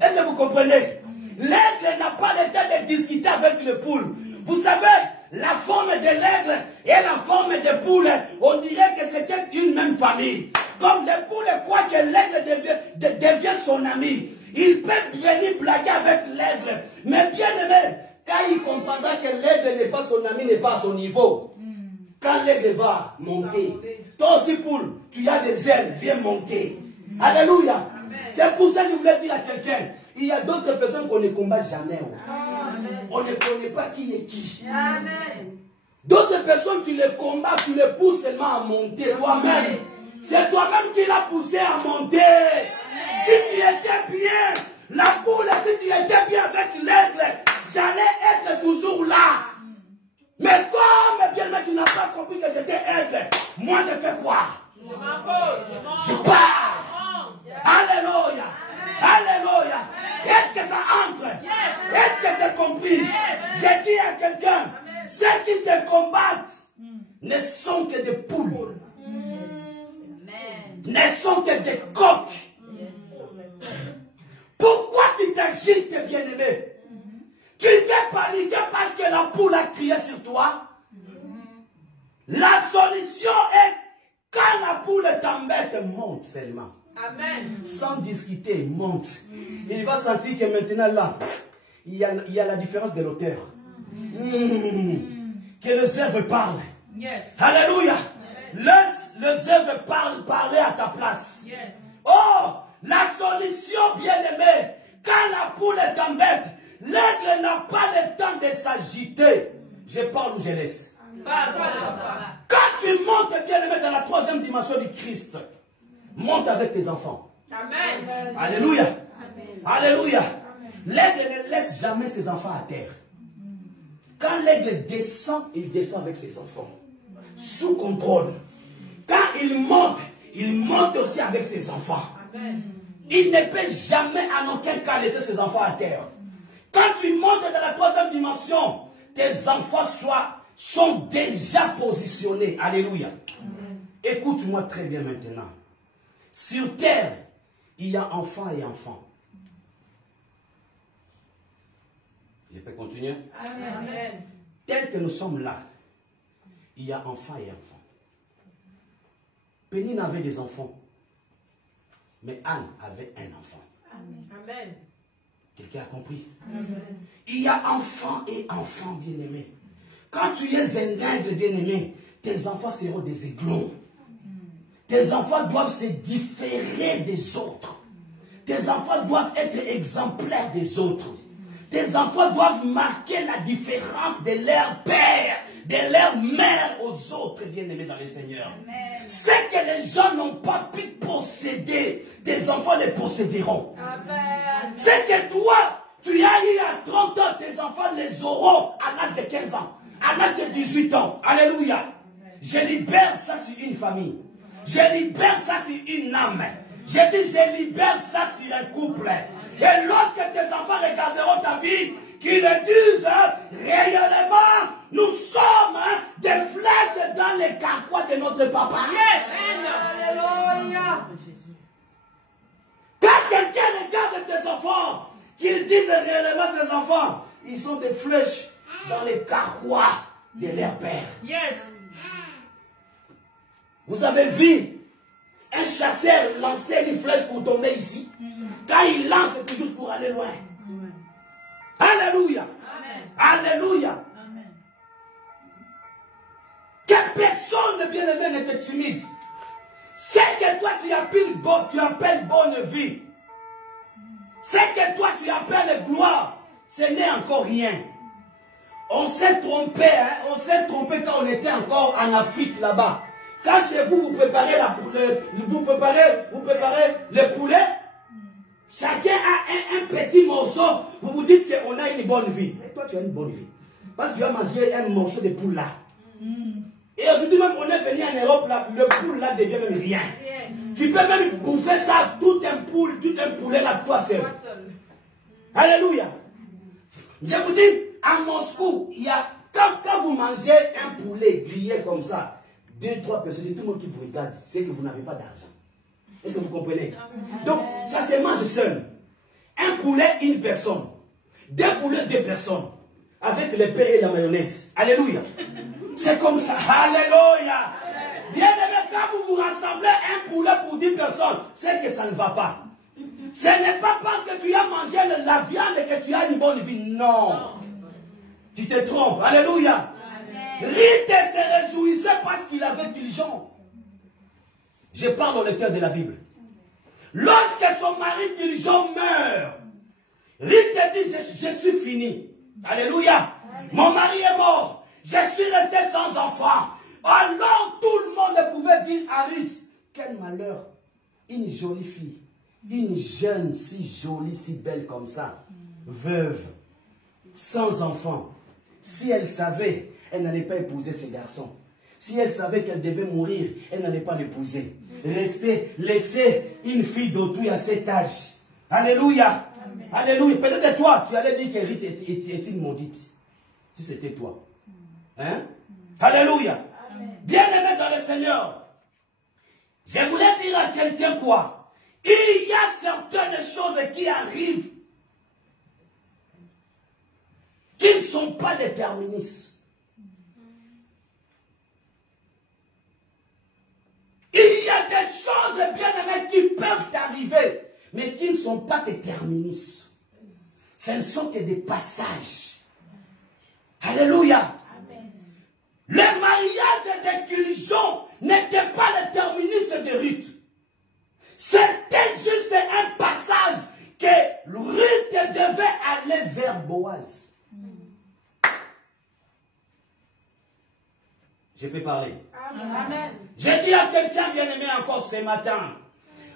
Est-ce que vous comprenez? L'aigle n'a pas le temps de discuter avec les poules. Vous savez, la forme de l'aigle et la forme de poule, on dirait que c'était une même famille. Comme les poules croient que l'aigle devient son ami. Il peut venir blaguer avec l'aigle. Mais bien aimé, quand il comprendra que l'aigle n'est pas son ami, n'est pas à son niveau. Quand l'aigle va monter, toi aussi poule, tu as des ailes, viens monter. Alléluia. C'est pour ça que je voulais dire à quelqu'un, il y a d'autres personnes qu'on ne combat jamais. On ne connaît pas qui est qui. D'autres personnes, tu les combats, tu les pousses seulement à monter toi-même. C'est toi-même qui l'as poussé à monter. Si tu étais bien, la poule, si tu étais bien avec l'aigle, j'allais être toujours là. Mais comme bien tu n'as pas compris que j'étais aigle, moi je fais quoi? Je pars. Alléluia. Alléluia. Est-ce que ça entre? Est-ce que c'est comme vie. J'ai dit à quelqu'un, ceux qui te combattent ne sont que des poules. Ne sont que des coqs. Pourquoi tu t'agites, bien-aimé? Tu t'es paniqué parce que la poule a crié sur toi. La solution est, quand la poule t'embête, monte seulement. Amen. Sans discuter, monte. Il va sentir que maintenant là, il y a la différence de l'auteur. Que le zèbre parle. Yes. Alléluia. Le zèbre parler à ta place. Yes. Oh, la solution, bien-aimé, quand la poule t'embête, l'aigle n'a pas le temps de s'agiter. Je parle ou je laisse. Quand tu montes, bien-aimé, dans la troisième dimension du Christ, monte avec tes enfants. Amen. Alléluia. Alléluia. L'aigle ne laisse jamais ses enfants à terre. Quand l'aigle descend, il descend avec ses enfants. Sous contrôle. Quand il monte aussi avec ses enfants. Amen. Il ne peut jamais en aucun cas laisser ses enfants à terre. Quand tu montes dans la troisième dimension, tes enfants sont déjà positionnés. Alléluia. Écoute-moi très bien maintenant. Sur terre, il y a enfants et enfants. Je peux continuer? Amen. Tel que nous sommes là, il y a enfants et enfants. Pénine avait des enfants. Mais Anne avait un enfant. Amen. Quelqu'un a compris? Amen. Il y a enfants et enfants bien-aimés. Quand tu es un aigle bien-aimé, tes enfants seront des aiglons. Tes enfants doivent se différer des autres. Tes enfants doivent être exemplaires des autres. Tes enfants doivent marquer la différence de leur père, de leur mère aux autres bien-aimés dans le Seigneur. Ce que les gens n'ont pas pu posséder, tes enfants les posséderont. Amen. Ce que toi, tu as eu à 30 ans, tes enfants les auront à l'âge de 15 ans, à l'âge de 18 ans. Alléluia. Je libère ça sur une famille. Je libère ça sur une âme. Je dis, je libère ça sur un couple. Et lorsque tes enfants regarderont ta vie, qu'ils le disent réellement, nous sommes des flèches dans les carquois de notre papa. Yes. Alléluia. Quand quelqu'un regarde tes enfants, qu'ils disent réellement ses enfants, ils sont des flèches dans les carquois de leur père. Yes. Vous avez vu un chasseur lancer une flèche pour tomber ici. Quand il lance, c'est toujours pour aller loin. Alléluia. Amen. Alléluia. Amen. Que personne, bien-aimé, ne te timide. C'est que toi tu appelles bonne vie. C'est que toi tu appelles gloire. Ce n'est encore rien. On s'est trompé, hein? On s'est trompé quand on était encore en Afrique là-bas. Quand chez vous, vous préparez le poulet, chacun a un petit morceau. Vous vous dites qu'on a une bonne vie. Et toi, tu as une bonne vie. Parce que tu as mangé un morceau de poule là. Et aujourd'hui même, on est venu en Europe, là, le poule là devient même rien. Tu peux même bouffer ça, tout un poulet là, toi seul. Alléluia. Je vous dis, à Moscou, il y a, quand vous mangez un poulet grillé comme ça, 2-3 personnes, c'est tout le monde qui vous regarde, c'est que vous n'avez pas d'argent. Est-ce que vous comprenez? Donc, ça se mange seul. Un poulet, une personne. 2 poulets, 2 personnes. Avec le pain et la mayonnaise. Alléluia. C'est comme ça. Alléluia. Bien aimé, quand vous vous rassemblez un poulet pour 10 personnes, c'est que ça ne va pas. Ce n'est pas parce que tu as mangé la viande que tu as une bonne vie. Non. Tu te trompes. Alléluia. Rite se réjouissait parce qu'il avait diligence. Je parle au lecteur de la Bible. Lorsque son mari diligent meurt, Rite dit, je suis fini. Alléluia. Mon mari est mort. Je suis resté sans enfant. Alors tout le monde pouvait dire à Rite, quel malheur. Une jolie fille. Une jeune, si jolie, si belle comme ça. Veuve. Sans enfant. Si elle savait, elle n'allait pas épouser ce garçon. Si elle savait qu'elle devait mourir, elle n'allait pas l'épouser. Laisser une fille d'autrui à cet âge. Alléluia. Alléluia. Peut-être toi, tu allais dire qu'Érith est une maudite. Si c'était toi. Hein? Alléluia. Bien-aimé dans le Seigneur, je voulais dire à quelqu'un quoi? Il y a certaines choses qui arrivent qui ne sont pas déterministes. Il y a des choses, bien-aimées, qui peuvent arriver, mais qui ne sont pas déterministes. Ce ne sont que des passages. Alléluia. Le mariage de Kiljon n'était pas le terminus de Ruth. C'était juste un passage que Ruth devait aller vers Boaz. Je peux parler. Amen. Je dis à quelqu'un bien-aimé encore ce matin,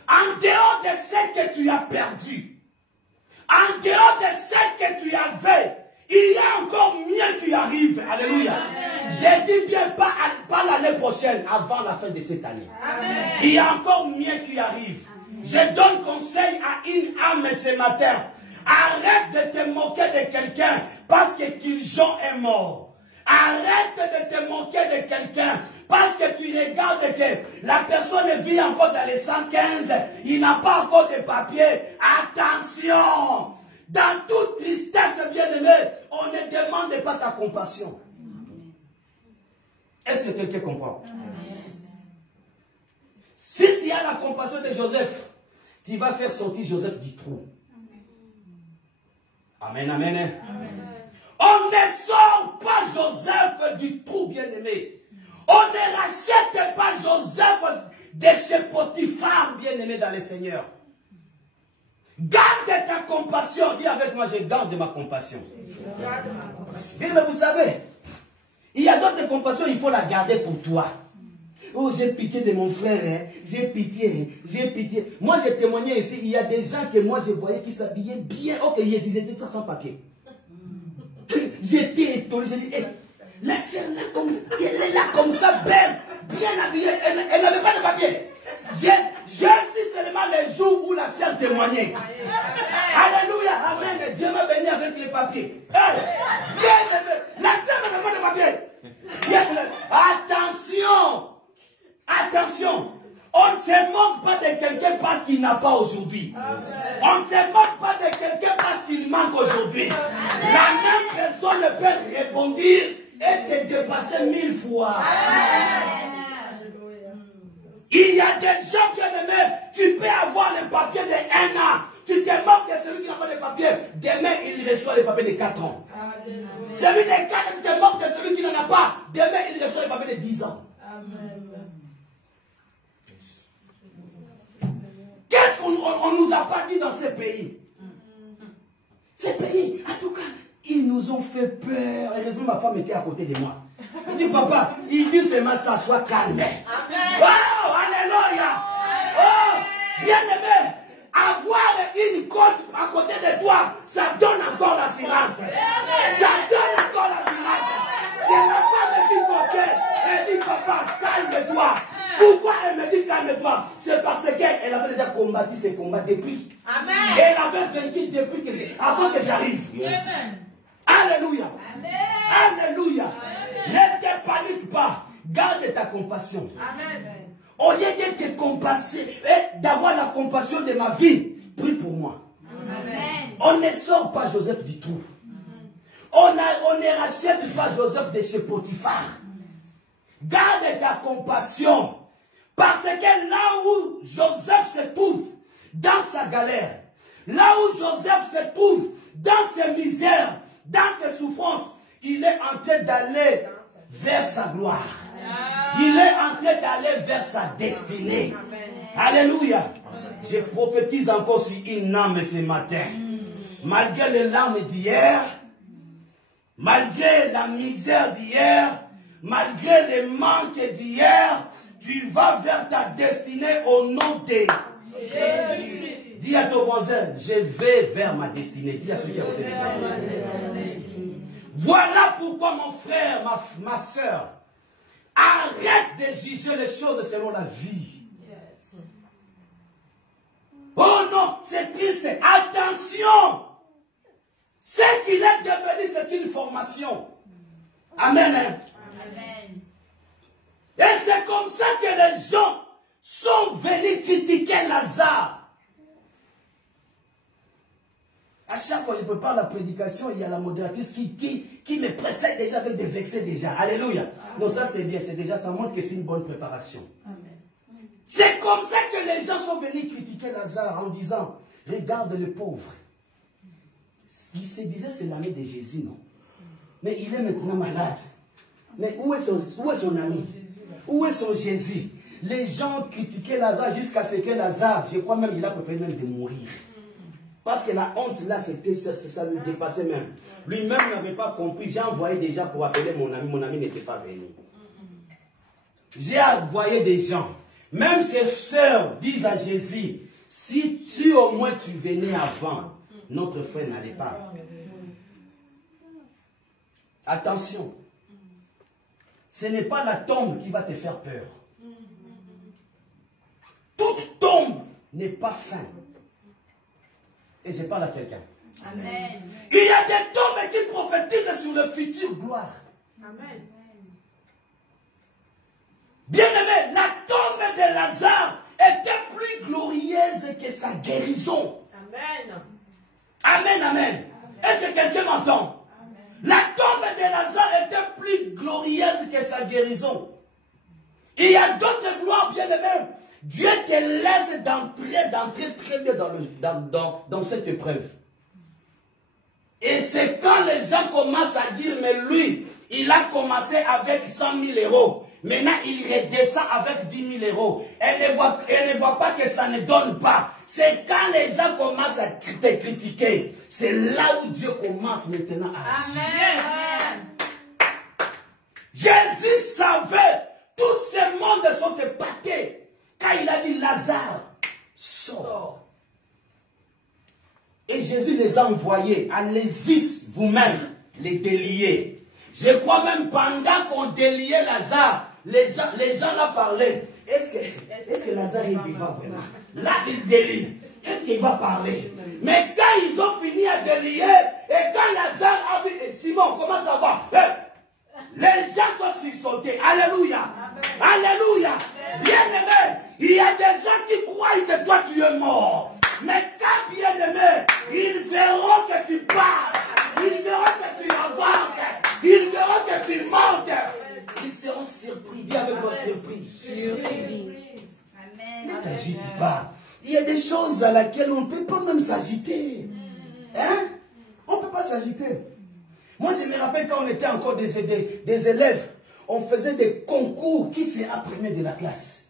en dehors de ce que tu as perdu, en dehors de ce que tu avais, il y a encore mieux qui arrive. Alléluia. Je dis bien pas l'année prochaine, avant la fin de cette année. Amen. Il y a encore mieux qui arrive. Je donne conseil à une âme ce matin. Arrête de te moquer de quelqu'un parce que Kiljon est mort. Arrête de te moquer de quelqu'un parce que tu regardes que la personne vit encore dans les 115, il n'a pas encore de papier. Attention! Dans toute tristesse, bien-aimé, on ne demande pas ta compassion. Est-ce que quelqu'un comprend? Si tu as la compassion de Joseph, tu vas faire sortir Joseph du trou. Amen, amen. Amen. On ne sort pas Joseph du trou, bien-aimé. On ne rachète pas Joseph de chez Potiphar, bien-aimé dans le Seigneur. Garde ta compassion. Dis avec moi, je garde ma compassion. Bien, mais vous savez, il y a d'autres compassions, il faut la garder pour toi. Oh, j'ai pitié de mon frère, hein. J'ai pitié, j'ai pitié. Moi, j'ai témoigné ici, il y a des gens que moi, je voyais qui s'habillaient bien. Ok, ils étaient sans papier. J'étais étonné, j'ai dit, hey, la sœur là, elle est là comme ça, belle, bien habillée, elle n'avait pas de papier. Je suis seulement les jours où la sœur témoignait. Alléluia, amen, Dieu m'a béni avec les papiers. Hey, bien, la sœur n'avait pas de papier. Attention, attention, on ne se moque pas de quelqu'un parce qu'il n'a pas aujourd'hui. On ne se moque pas de quelqu'un parce qu'il manque aujourd'hui. La même personne peut répondre et te dépasser 1000 fois. Il y a des gens bien-aimés, tu peux avoir le papier de 1 an. Tu te moques de celui qui n'a pas de papier. Demain, il reçoit le papier de 4 ans. Celui de 4 ans, tu te moques de celui qui n'en a pas. Demain, il reçoit le papier de 10 ans. Qu'est-ce qu'on ne nous a pas dit dans ces pays? Ces pays, en tout cas, ils nous ont fait peur. Heureusement, ma femme était à côté de moi. Il dit, papa, il dit seulement ça, sois calme. Oh, alléluia. Oh, bien aimé, avoir une côte à côté de toi, ça donne encore l'assurance. Ça donne encore l'assurance. C'est la femme qui côté. Elle dit, papa, calme-toi. Pourquoi elle me dit calme-toi? C'est parce qu'elle avait déjà combattu ces combats depuis. Amen. Elle avait vaincu depuis avant que j'arrive. Yes. Alléluia. Amen. Alléluia. Ne te panique pas. Garde ta compassion. Amen. Au lieu de te compasser, d'avoir la compassion de ma vie, prie pour moi. Amen. On ne sort pas Joseph du trou. On ne rachète pas Joseph de chez Potiphar. Garde ta compassion. Parce que là où Joseph se trouve, dans sa galère, là où Joseph se trouve, dans ses misères, dans ses souffrances, il est en train d'aller vers sa gloire. Il est en train d'aller vers sa destinée. Alléluia. Je prophétise encore sur une âme ce matin. Malgré les larmes d'hier, malgré la misère d'hier, malgré les manques d'hier, tu vas vers ta destinée au nom de Jésus. Dis à ton voisin, je vais vers ma destinée. Dis à celui qui est à côté de toi. Voilà pourquoi mon frère, ma soeur, arrête de juger les choses selon la vie. Oh, non, non, c'est triste. Attention! Ce qu'il est devenu, c'est une formation. Amen. Hein? Amen. Et c'est comme ça que les gens sont venus critiquer Lazare. À chaque fois que je prépare la prédication, il y a la modératrice qui me précède déjà avec des vexés déjà. Alléluia. Amen. Non, ça c'est bien, c'est déjà, ça montre que c'est une bonne préparation. C'est comme ça que les gens sont venus critiquer Lazare en disant, regarde le pauvre. Il se disait c'est l'ami de Jésus, non? Mais il est maintenant malade. Mais où est son ami? Où est son Jésus? Les gens critiquaient Lazare jusqu'à ce que Lazare, je crois même, il a préféré même de mourir. Parce que la honte là, ça lui dépassait même. Lui-même n'avait pas compris. J'ai envoyé déjà pour appeler mon ami n'était pas venu. J'ai envoyé des gens. Même ses sœurs disent à Jésus, si tu au moins tu venais avant, notre frère n'allait pas. Attention, ce n'est pas la tombe qui va te faire peur. Toute tombe n'est pas fin. Et je parle à quelqu'un. Amen. Il y a des tombes qui prophétisent sur le futur gloire. Amen. Bien-aimé, la tombe de Lazare était plus glorieuse que sa guérison. Amen. Amen, amen. Est-ce que quelqu'un m'entend? La tombe de Lazare était plus glorieuse que sa guérison. Il y a d'autres gloires, bien-aimés. Dieu te laisse d'entrer très bien dans cette épreuve. Et c'est quand les gens commencent à dire, mais lui, il a commencé avec 100 000 euros. Maintenant, il redescend avec 10 000 euros. Elle ne voit pas que ça ne donne pas. C'est quand les gens commencent à te critiquer. C'est là où Dieu commence maintenant à agir. Amen. Jésus savait, tous ces mondes sont épatés. Quand il a dit Lazare, sort. Et Jésus les a envoyés. Allez-y vous-même les délier. Je crois même pendant qu'on déliait Lazare, les gens là parlaient. Est-ce que Lazare est vivant vraiment? Là, il délie. Est-ce qu'il va parler? Mais quand ils ont fini à délier, et quand Lazare a vu, et Simon, comment ça va? Les gens sont sursautés. Alléluia. Amen. Alléluia. Bien-aimé, il y a des gens qui croient que toi tu es mort. Mais quand bien-aimé, ils verront que tu parles. Ils verront que tu avances. Ils verront que tu montes. Ils seront surpris. Dis avec moi surpris. Amen. Ne t'agite pas. Il y a des choses à laquelle on ne peut pas même s'agiter. Hein? On ne peut pas s'agiter. Moi, je me rappelle quand on était encore des élèves, on faisait des concours qui se apprenaient de la classe.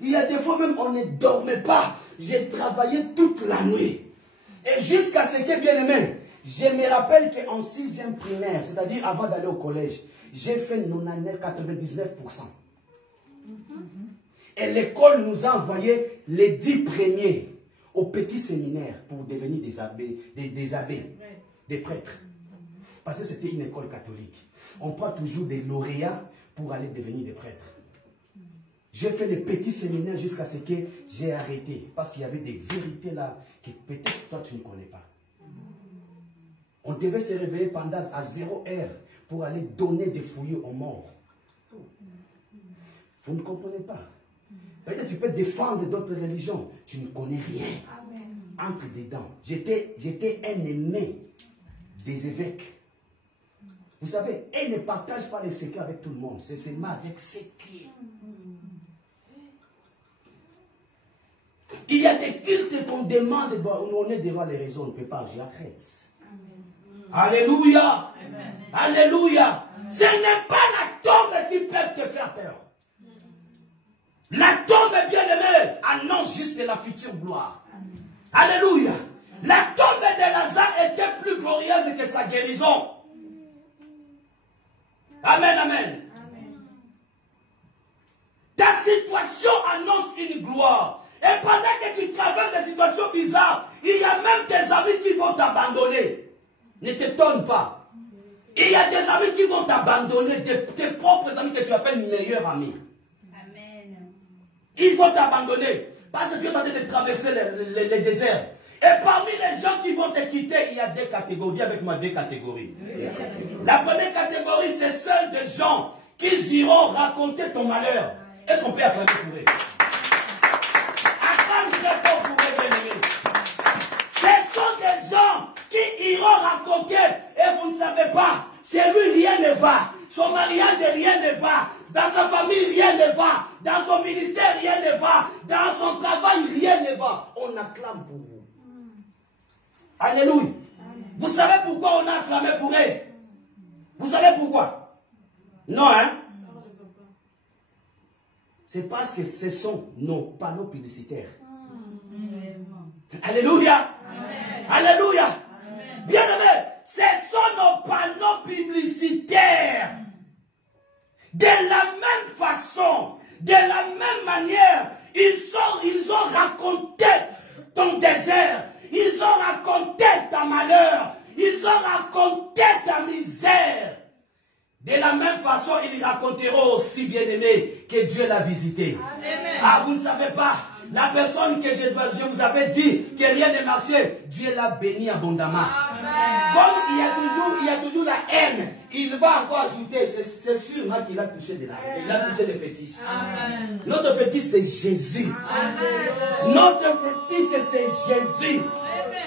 Il y a des fois même, on ne dormait pas. J'ai travaillé toute la nuit. Et jusqu'à ce que, bien aimé, je me rappelle qu'en 6e primaire, c'est-à-dire avant d'aller au collège, j'ai fait 99%. Et l'école nous a envoyé les 10 premiers au petit séminaire pour devenir des abbés, des prêtres. Parce que c'était une école catholique. On prend toujours des lauréats pour aller devenir des prêtres. J'ai fait le petit séminaire jusqu'à ce que j'ai arrêté. Parce qu'il y avait des vérités là que peut-être toi tu ne connais pas. On devait se réveiller pendant à 0 heure pour aller donner des fouilles aux morts. Vous ne comprenez pas. Peut-être tu peux défendre d'autres religions. Tu ne connais rien. Entre dedans. J'étais un aimé des évêques. Vous savez, ils ne partagent pas les secrets avec tout le monde. C'est seulement avec ses pieds. Il y a des cultes qu'on demande, on est devant les réseaux, on ne peut pas, j'arrête. Alléluia. Amen. Alléluia. Amen. Ce n'est pas la tombe qui peut te faire peur. La tombe, bien-aimée, annonce juste la future gloire. Amen. Alléluia. La tombe de Lazare était plus glorieuse que sa guérison. Amen, amen. Ta situation annonce une gloire. Et pendant que tu traverses des situations bizarres, il y a même tes amis qui vont t'abandonner. Ne t'étonne pas. Il y a des amis qui vont t'abandonner, tes propres amis que tu appelles meilleurs amis. Amen. Ils vont t'abandonner. Parce que tu es en train de traverser les déserts. Et parmi les gens qui vont te quitter, il y a deux catégories. Dis avec moi, deux catégories. La première catégorie, c'est celle des gens qui iront raconter ton malheur. Est-ce qu'on peut acclamer pour eux? Acclame très fort pour eux, bien-aimés. Ce sont des gens qui iront raconter et vous ne savez pas. Chez lui, rien ne va. Son mariage, rien ne va. Dans sa famille, rien ne va. Dans son ministère, rien ne va. Dans son travail, rien ne va. On acclame pour vous. Alléluia. Vous savez pourquoi on a acclamé pour eux? Vous savez pourquoi? Non, hein? C'est parce que ce sont nos panneaux publicitaires. Alléluia. Alléluia. Bien-aimés, ce sont nos panneaux publicitaires. De la même façon, de la même manière, ils ont raconté ton désert. Ils ont raconté ta malheur. Ils ont raconté ta misère. De la même façon, ils raconteront aussi, bien-aimé, que Dieu l'a visité. Amen. Ah, vous ne savez pas. La personne que je vous avais dit que rien ne marchait, Dieu l'a béni abondamment. Amen. Comme il y a toujours la haine, il va encore ajouter, c'est sûrement qu'il a touché de la haine. Il a touché des fétiches. Amen. Notre fétiche, c'est Jésus. Amen. Notre fétiche, c'est Jésus.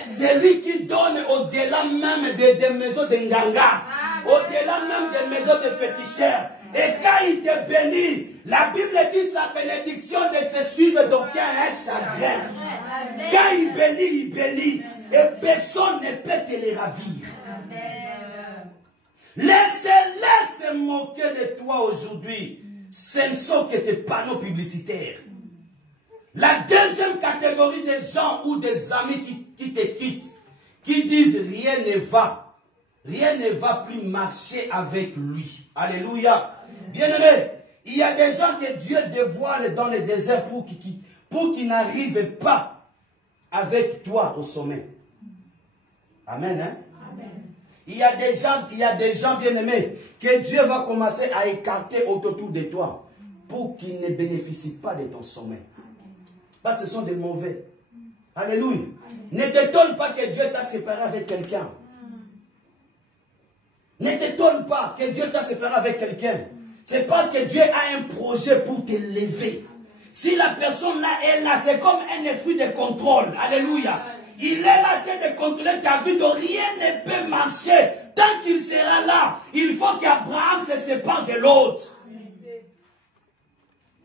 C'est lui qui donne au-delà même des maisons de Nganga, au-delà même des maisons de féticheurs. Et quand il te bénit, la Bible dit sa bénédiction de se suivre d'aucun chagrin. Quand il bénit. Et personne ne peut te les ravir. Laisse-les se moquer de toi aujourd'hui. Ce ne sont que tes panneaux publicitaires. La deuxième catégorie des gens ou des amis qui te quittent, qui disent rien ne va plus marcher avec lui. Alléluia. Bien-aimé, il y a des gens que Dieu dévoile dans le désert pour qu'ils n'arrivent pas avec toi au sommet. Amen. Hein? Amen. Il y a des gens bien-aimés que Dieu va commencer à écarter autour de toi pour qu'ils ne bénéficient pas de ton sommet. Parce que ce sont des mauvais. Alléluia. Ne t'étonne pas que Dieu t'a séparé avec quelqu'un. Ne t'étonne pas que Dieu t'a séparé avec quelqu'un. C'est parce que Dieu a un projet pour t'élever. Si la personne là est là, c'est comme un esprit de contrôle. Alléluia. Il est là de contrôler ta vie, donc rien ne peut marcher. Tant qu'il sera là, il faut qu'Abraham se sépare de l'autre.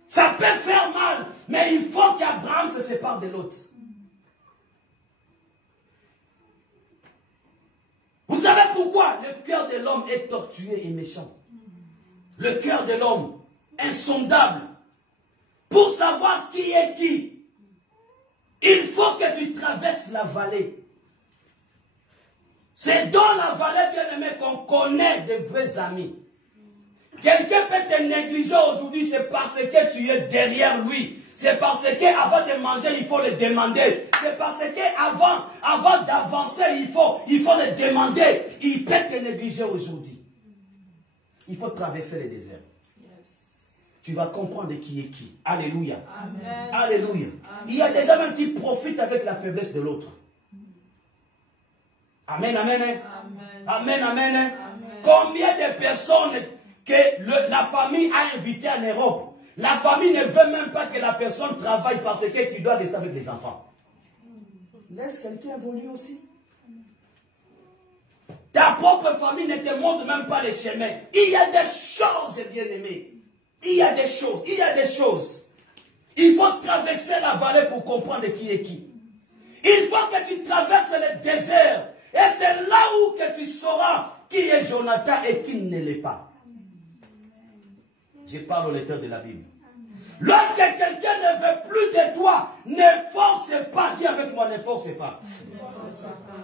Ça peut faire mal, mais il faut qu'Abraham se sépare de l'autre. Vous savez pourquoi le cœur de l'homme est tortueux et méchant? Le cœur de l'homme, insondable. Pour savoir qui est qui, il faut que tu traverses la vallée. C'est dans la vallée, bien-aimé, qu'on connaît de vrais amis. Quelqu'un peut te négliger aujourd'hui, c'est parce que tu es derrière lui. C'est parce qu'avant de manger, il faut le demander. C'est parce qu'avant d'avancer, il faut le demander. Il peut te négliger aujourd'hui. Il faut traverser le désert. Tu vas comprendre qui est qui. Alléluia. Amen. Alléluia. Amen. Il y a des gens même qui profitent avec la faiblesse de l'autre. Amen, amen. Amen, amen. Amen. Combien de personnes que la famille a invitées en Europe, la famille ne veut même pas que la personne travaille parce que tu dois rester avec les enfants. Laisse quelqu'un évoluer aussi. Ta propre famille ne te montre même pas les chemins. Il y a des choses, bien-aimés. Il y a des choses. Il faut traverser la vallée pour comprendre qui est qui. Il faut que tu traverses le désert. Et c'est là où que tu sauras qui est Jonathan et qui ne l'est pas. Je parle au lecteur de la Bible. Lorsque quelqu'un ne veut plus de toi, ne force pas. Dis avec moi, ne force pas.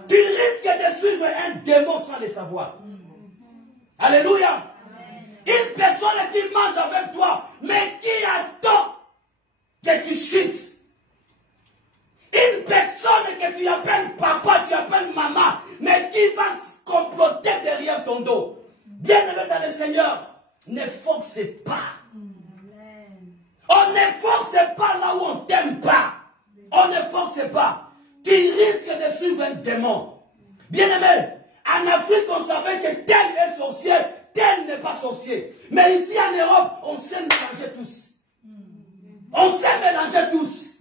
Tu risques de suivre un démon sans le savoir. Alléluia. Une personne qui mange avec toi, mais qui attend que tu chutes. Une personne que tu appelles papa, tu appelles maman, mais qui va comploter derrière ton dos. Bien-aimé dans le Seigneur, ne force pas. On ne force pas là où on ne t'aime pas. on ne force pas. Tu risques de suivre un démon. Bien-aimé, en Afrique, on savait que tel est sorcier, tel n'est pas sorcier. Mais ici en Europe, on sait mélanger tous. On sait mélanger tous.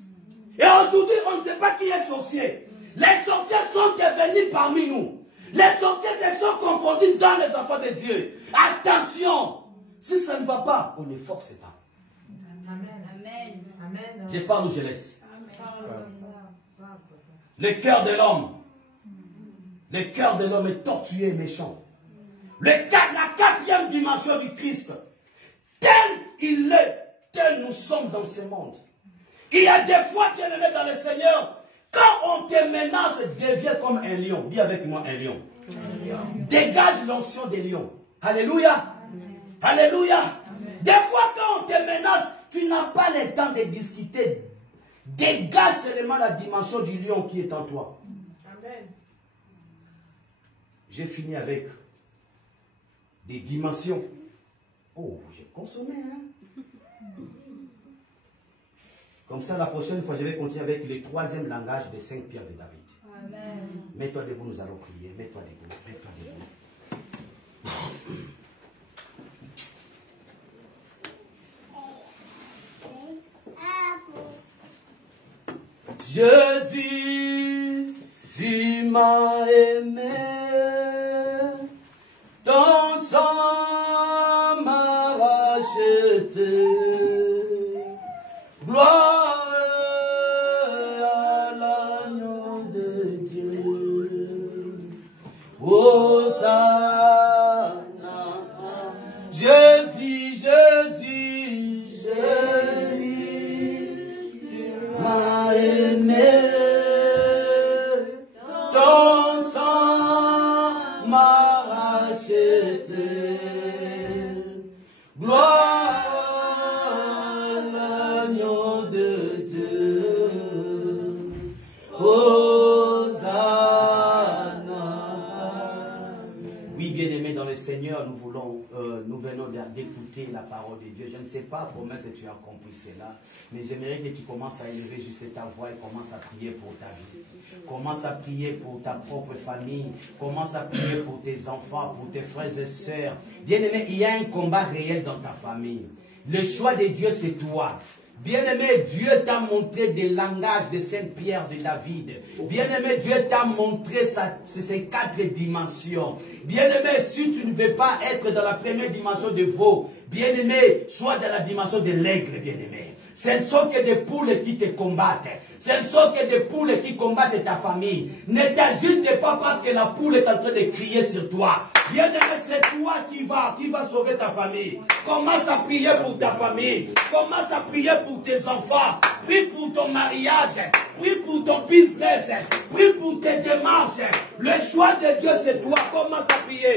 Et aujourd'hui, on ne sait pas qui est sorcier. Les sorciers sont devenus parmi nous. Les sorciers se sont confondus dans les enfants de Dieu. Attention, si ça ne va pas, on ne force pas. Amen. Amen. Je parle ou je laisse. Le cœur de l'homme. Le cœur de l'homme est tortueux et méchant. La quatrième dimension du Christ. Tel il est, tel nous sommes dans ce monde. Il y a des fois, bien aimé dans le Seigneur, quand on te menace, deviens comme un lion. Dis avec moi un lion. Dégage l'onction des lions. Alléluia. Alléluia. Des fois, quand on te menace, tu n'as pas le temps de discuter. Dégage seulement la dimension du lion qui est en toi. Amen. J'ai fini avec des dimensions. Oh, j'ai consommé, hein? Comme ça, la prochaine fois, je vais continuer avec le troisième langage des 5 pierres de David. Amen. Mets-toi debout, nous allons prier. Mets-toi debout, mets-toi debout. Jésus, tu m'as aimé, ton sang m'a racheté. Gloire à l'agneau de Dieu. Hosanna. Jésus, Jésus, Jésus, tu m'as aimé. Ton sang m'a racheté. Gloire à l'agneau de Dieu. Hosanna. Oui, bien-aimés dans le Seigneur, nous venons d'écouter la parole de Dieu. Je ne sais pas comment si tu as compris cela, mais j'aimerais que tu commences à élever juste ta voix et commence à prier pour ta vie. Commence à prier pour ta propre famille. Commence à prier pour tes enfants, pour tes frères et sœurs. Bien-aimé, il y a un combat réel dans ta famille. Le choix de Dieu, c'est toi. Bien-aimé, Dieu t'a montré des langages de Saint-Pierre de David. Bien-aimé, Dieu t'a montré ces 4 dimensions. Bien-aimé, si tu ne veux pas être dans la première dimension de veau, bien-aimé, sois dans la dimension de l'aigle, bien-aimé. Ce ne sont que des poules qui te combattent. Ce ne sont que des poules qui combattent ta famille. Ne t'agite pas parce que la poule est en train de crier sur toi. Bien-aimé, c'est toi qui va sauver ta famille. Commence à prier pour ta famille. Commence à prier pour tes enfants. Prie pour ton mariage. Prie pour ton business. Prie pour tes démarches. Le choix de Dieu, c'est toi. Commence à prier.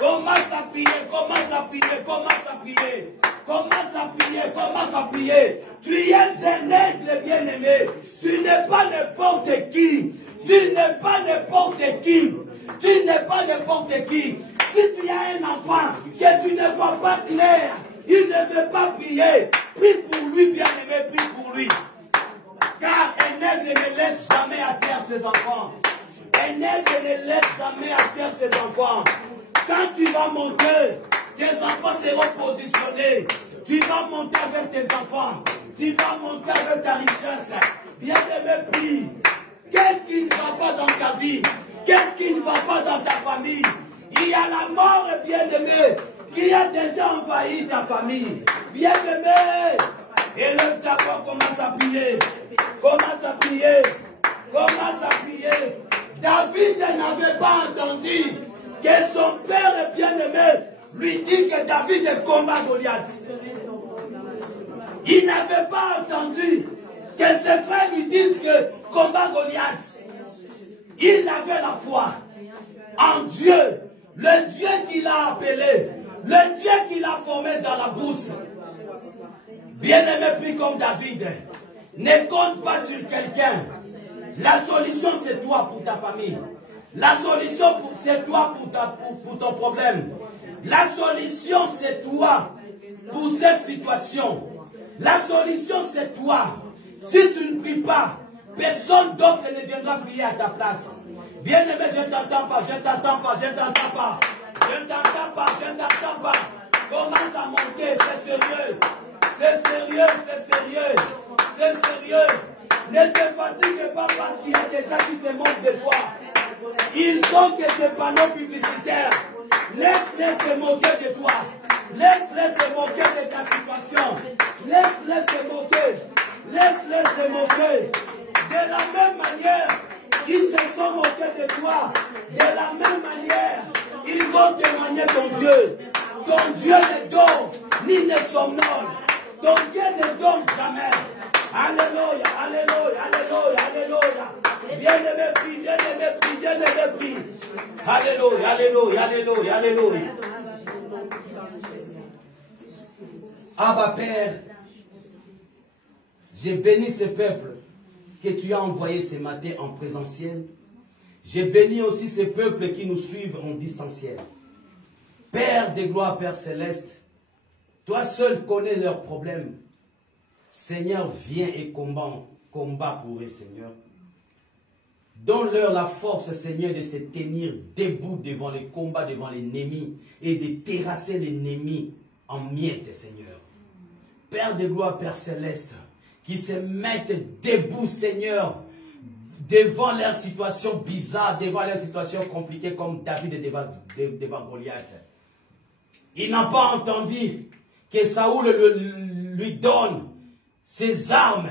Commence à prier. Commence à prier. Commence à prier. Commence à prier. Commence à prier. Tu es un aigle bien-aimé. Tu n'es pas n'importe qui. Tu n'es pas n'importe qui. Tu n'es pas n'importe qui. Si tu as un enfant que tu ne vois pas clair, il ne veut pas prier. Prie pour lui, bien-aimé, prie pour lui. Car un aigle ne laisse jamais à terre ses enfants. Un aigle ne laisse jamais à terre ses enfants. Quand tu vas monter, tes enfants seront positionnés. Tu vas monter avec tes enfants. Tu vas monter avec ta richesse. Bien-aimé, prie. Qu'est-ce qui ne va pas dans ta vie? Qu'est-ce qui ne va pas dans ta famille? Il y a la mort, bien-aimé, qui a déjà envahi ta famille. Bien-aimé, élève ta voix, commence à prier. Commence à prier. Commence à prier. David n'avait pas entendu que son père bien-aimé lui dit que David combat Goliath. Il n'avait pas entendu que ses frères lui disent que combat Goliath. Il avait la foi en Dieu, le Dieu qui l'a appelé, le Dieu qui l'a formé dans la bourse. Bien-aimé, puis comme David, ne compte pas sur quelqu'un. La solution, c'est toi pour ta famille. La solution, c'est toi pour ton problème. La solution, c'est toi pour cette situation. La solution, c'est toi. Si tu ne pries pas, Personne d'autre ne viendra prier à ta place. Bien-aimé, je ne t'entends pas, je ne t'entends pas, je ne t'entends pas. Je ne t'entends pas, je ne t'entends pas. Commence à monter, c'est sérieux. C'est sérieux, c'est sérieux. C'est sérieux. Ne te fatigue pas parce qu'il y a des gens qui se moquent de toi. Ils ont que des panneaux publicitaires. Laisse-les se moquer de toi. Laisse-les se moquer de ta situation. Laisse-les se moquer. Laisse-les se moquer. De la même manière, ils se sont moqués de toi. De la même manière, ils vont témoigner ton Dieu. Ton Dieu ne dort, ni ne somnole. Ton Dieu ne dort jamais. Alléluia, alléluia, alléluia, alléluia. Bien-aimé, prie, bien-aimé, prie, bien-aimé, prie. Alléluia, alléluia, alléluia, alléluia. Abba Père, j'ai béni ce peuple que tu as envoyé ce matin en présentiel. J'ai béni aussi ces peuples qui nous suivent en distanciel. Père des gloires, Père céleste, toi seul connais leurs problèmes. Seigneur, viens et combat pour eux, Seigneur. Donne-leur la force, Seigneur, de se tenir debout devant les combats, devant l'ennemi, et de terrasser l'ennemi en miettes, Seigneur. Père de gloire, Père céleste, qui se mettent debout, Seigneur, devant leurs situations bizarres, devant leurs situations compliquées, comme David devant Goliath. Il n'a pas entendu que Saoul lui donne ses armes,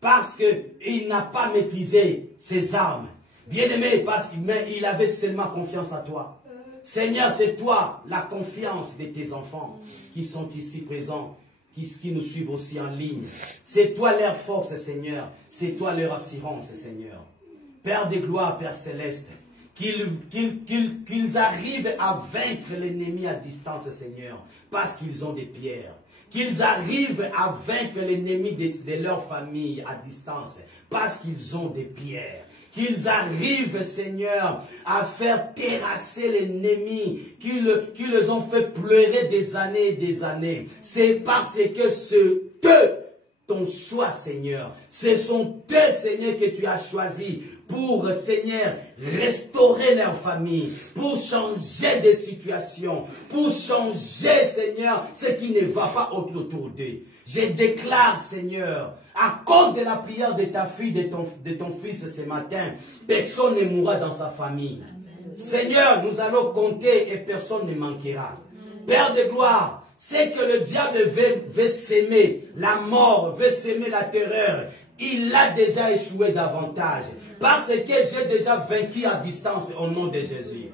parce qu'il n'a pas maîtrisé ses armes. Bien-aimé, parce qu'il avait seulement confiance à toi. Seigneur, c'est toi la confiance de tes enfants qui sont ici présents, qui nous suivent aussi en ligne. C'est toi leur force, Seigneur. C'est toi leur assurance, Seigneur. Père de gloire, Père céleste, qu'ils arrivent à vaincre l'ennemi à distance, Seigneur, parce qu'ils ont des pierres. Qu'ils arrivent à vaincre l'ennemi de leur famille à distance, parce qu'ils ont des pierres. Qu'ils arrivent, Seigneur, à faire terrasser l'ennemi, qu'ils les ont fait pleurer des années et des années. C'est parce que c'est eux, ton choix, Seigneur. Ce sont eux, Seigneur, que tu as choisi pour, Seigneur, restaurer leur famille, pour changer des situations, pour changer, Seigneur, ce qui ne va pas autour d'eux. Je déclare, Seigneur, à cause de la prière de ta fille, de ton fils ce matin, personne ne mourra dans sa famille. Seigneur, nous allons compter et personne ne manquera. Père de gloire, c'est que le diable veut s'aimer la mort, veut s'aimer la terreur. Il a déjà échoué davantage. Parce que j'ai déjà vaincu à distance au nom de Jésus.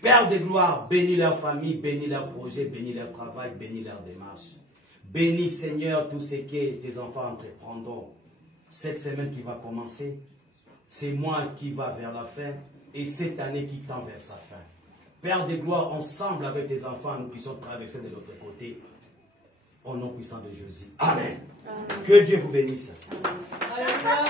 Père de gloire, bénis leur famille, bénis leur projet, bénis leur travail, bénis leur démarche. Bénis, Seigneur, tout ce que tes enfants entreprendront. Cette semaine qui va commencer, c'est moi qui va vers la fin et cette année qui tend vers sa fin. Père de gloire, ensemble avec tes enfants, nous puissions traverser de l'autre côté. Au nom puissant de Jésus. Amen. Que Dieu vous bénisse. Amen.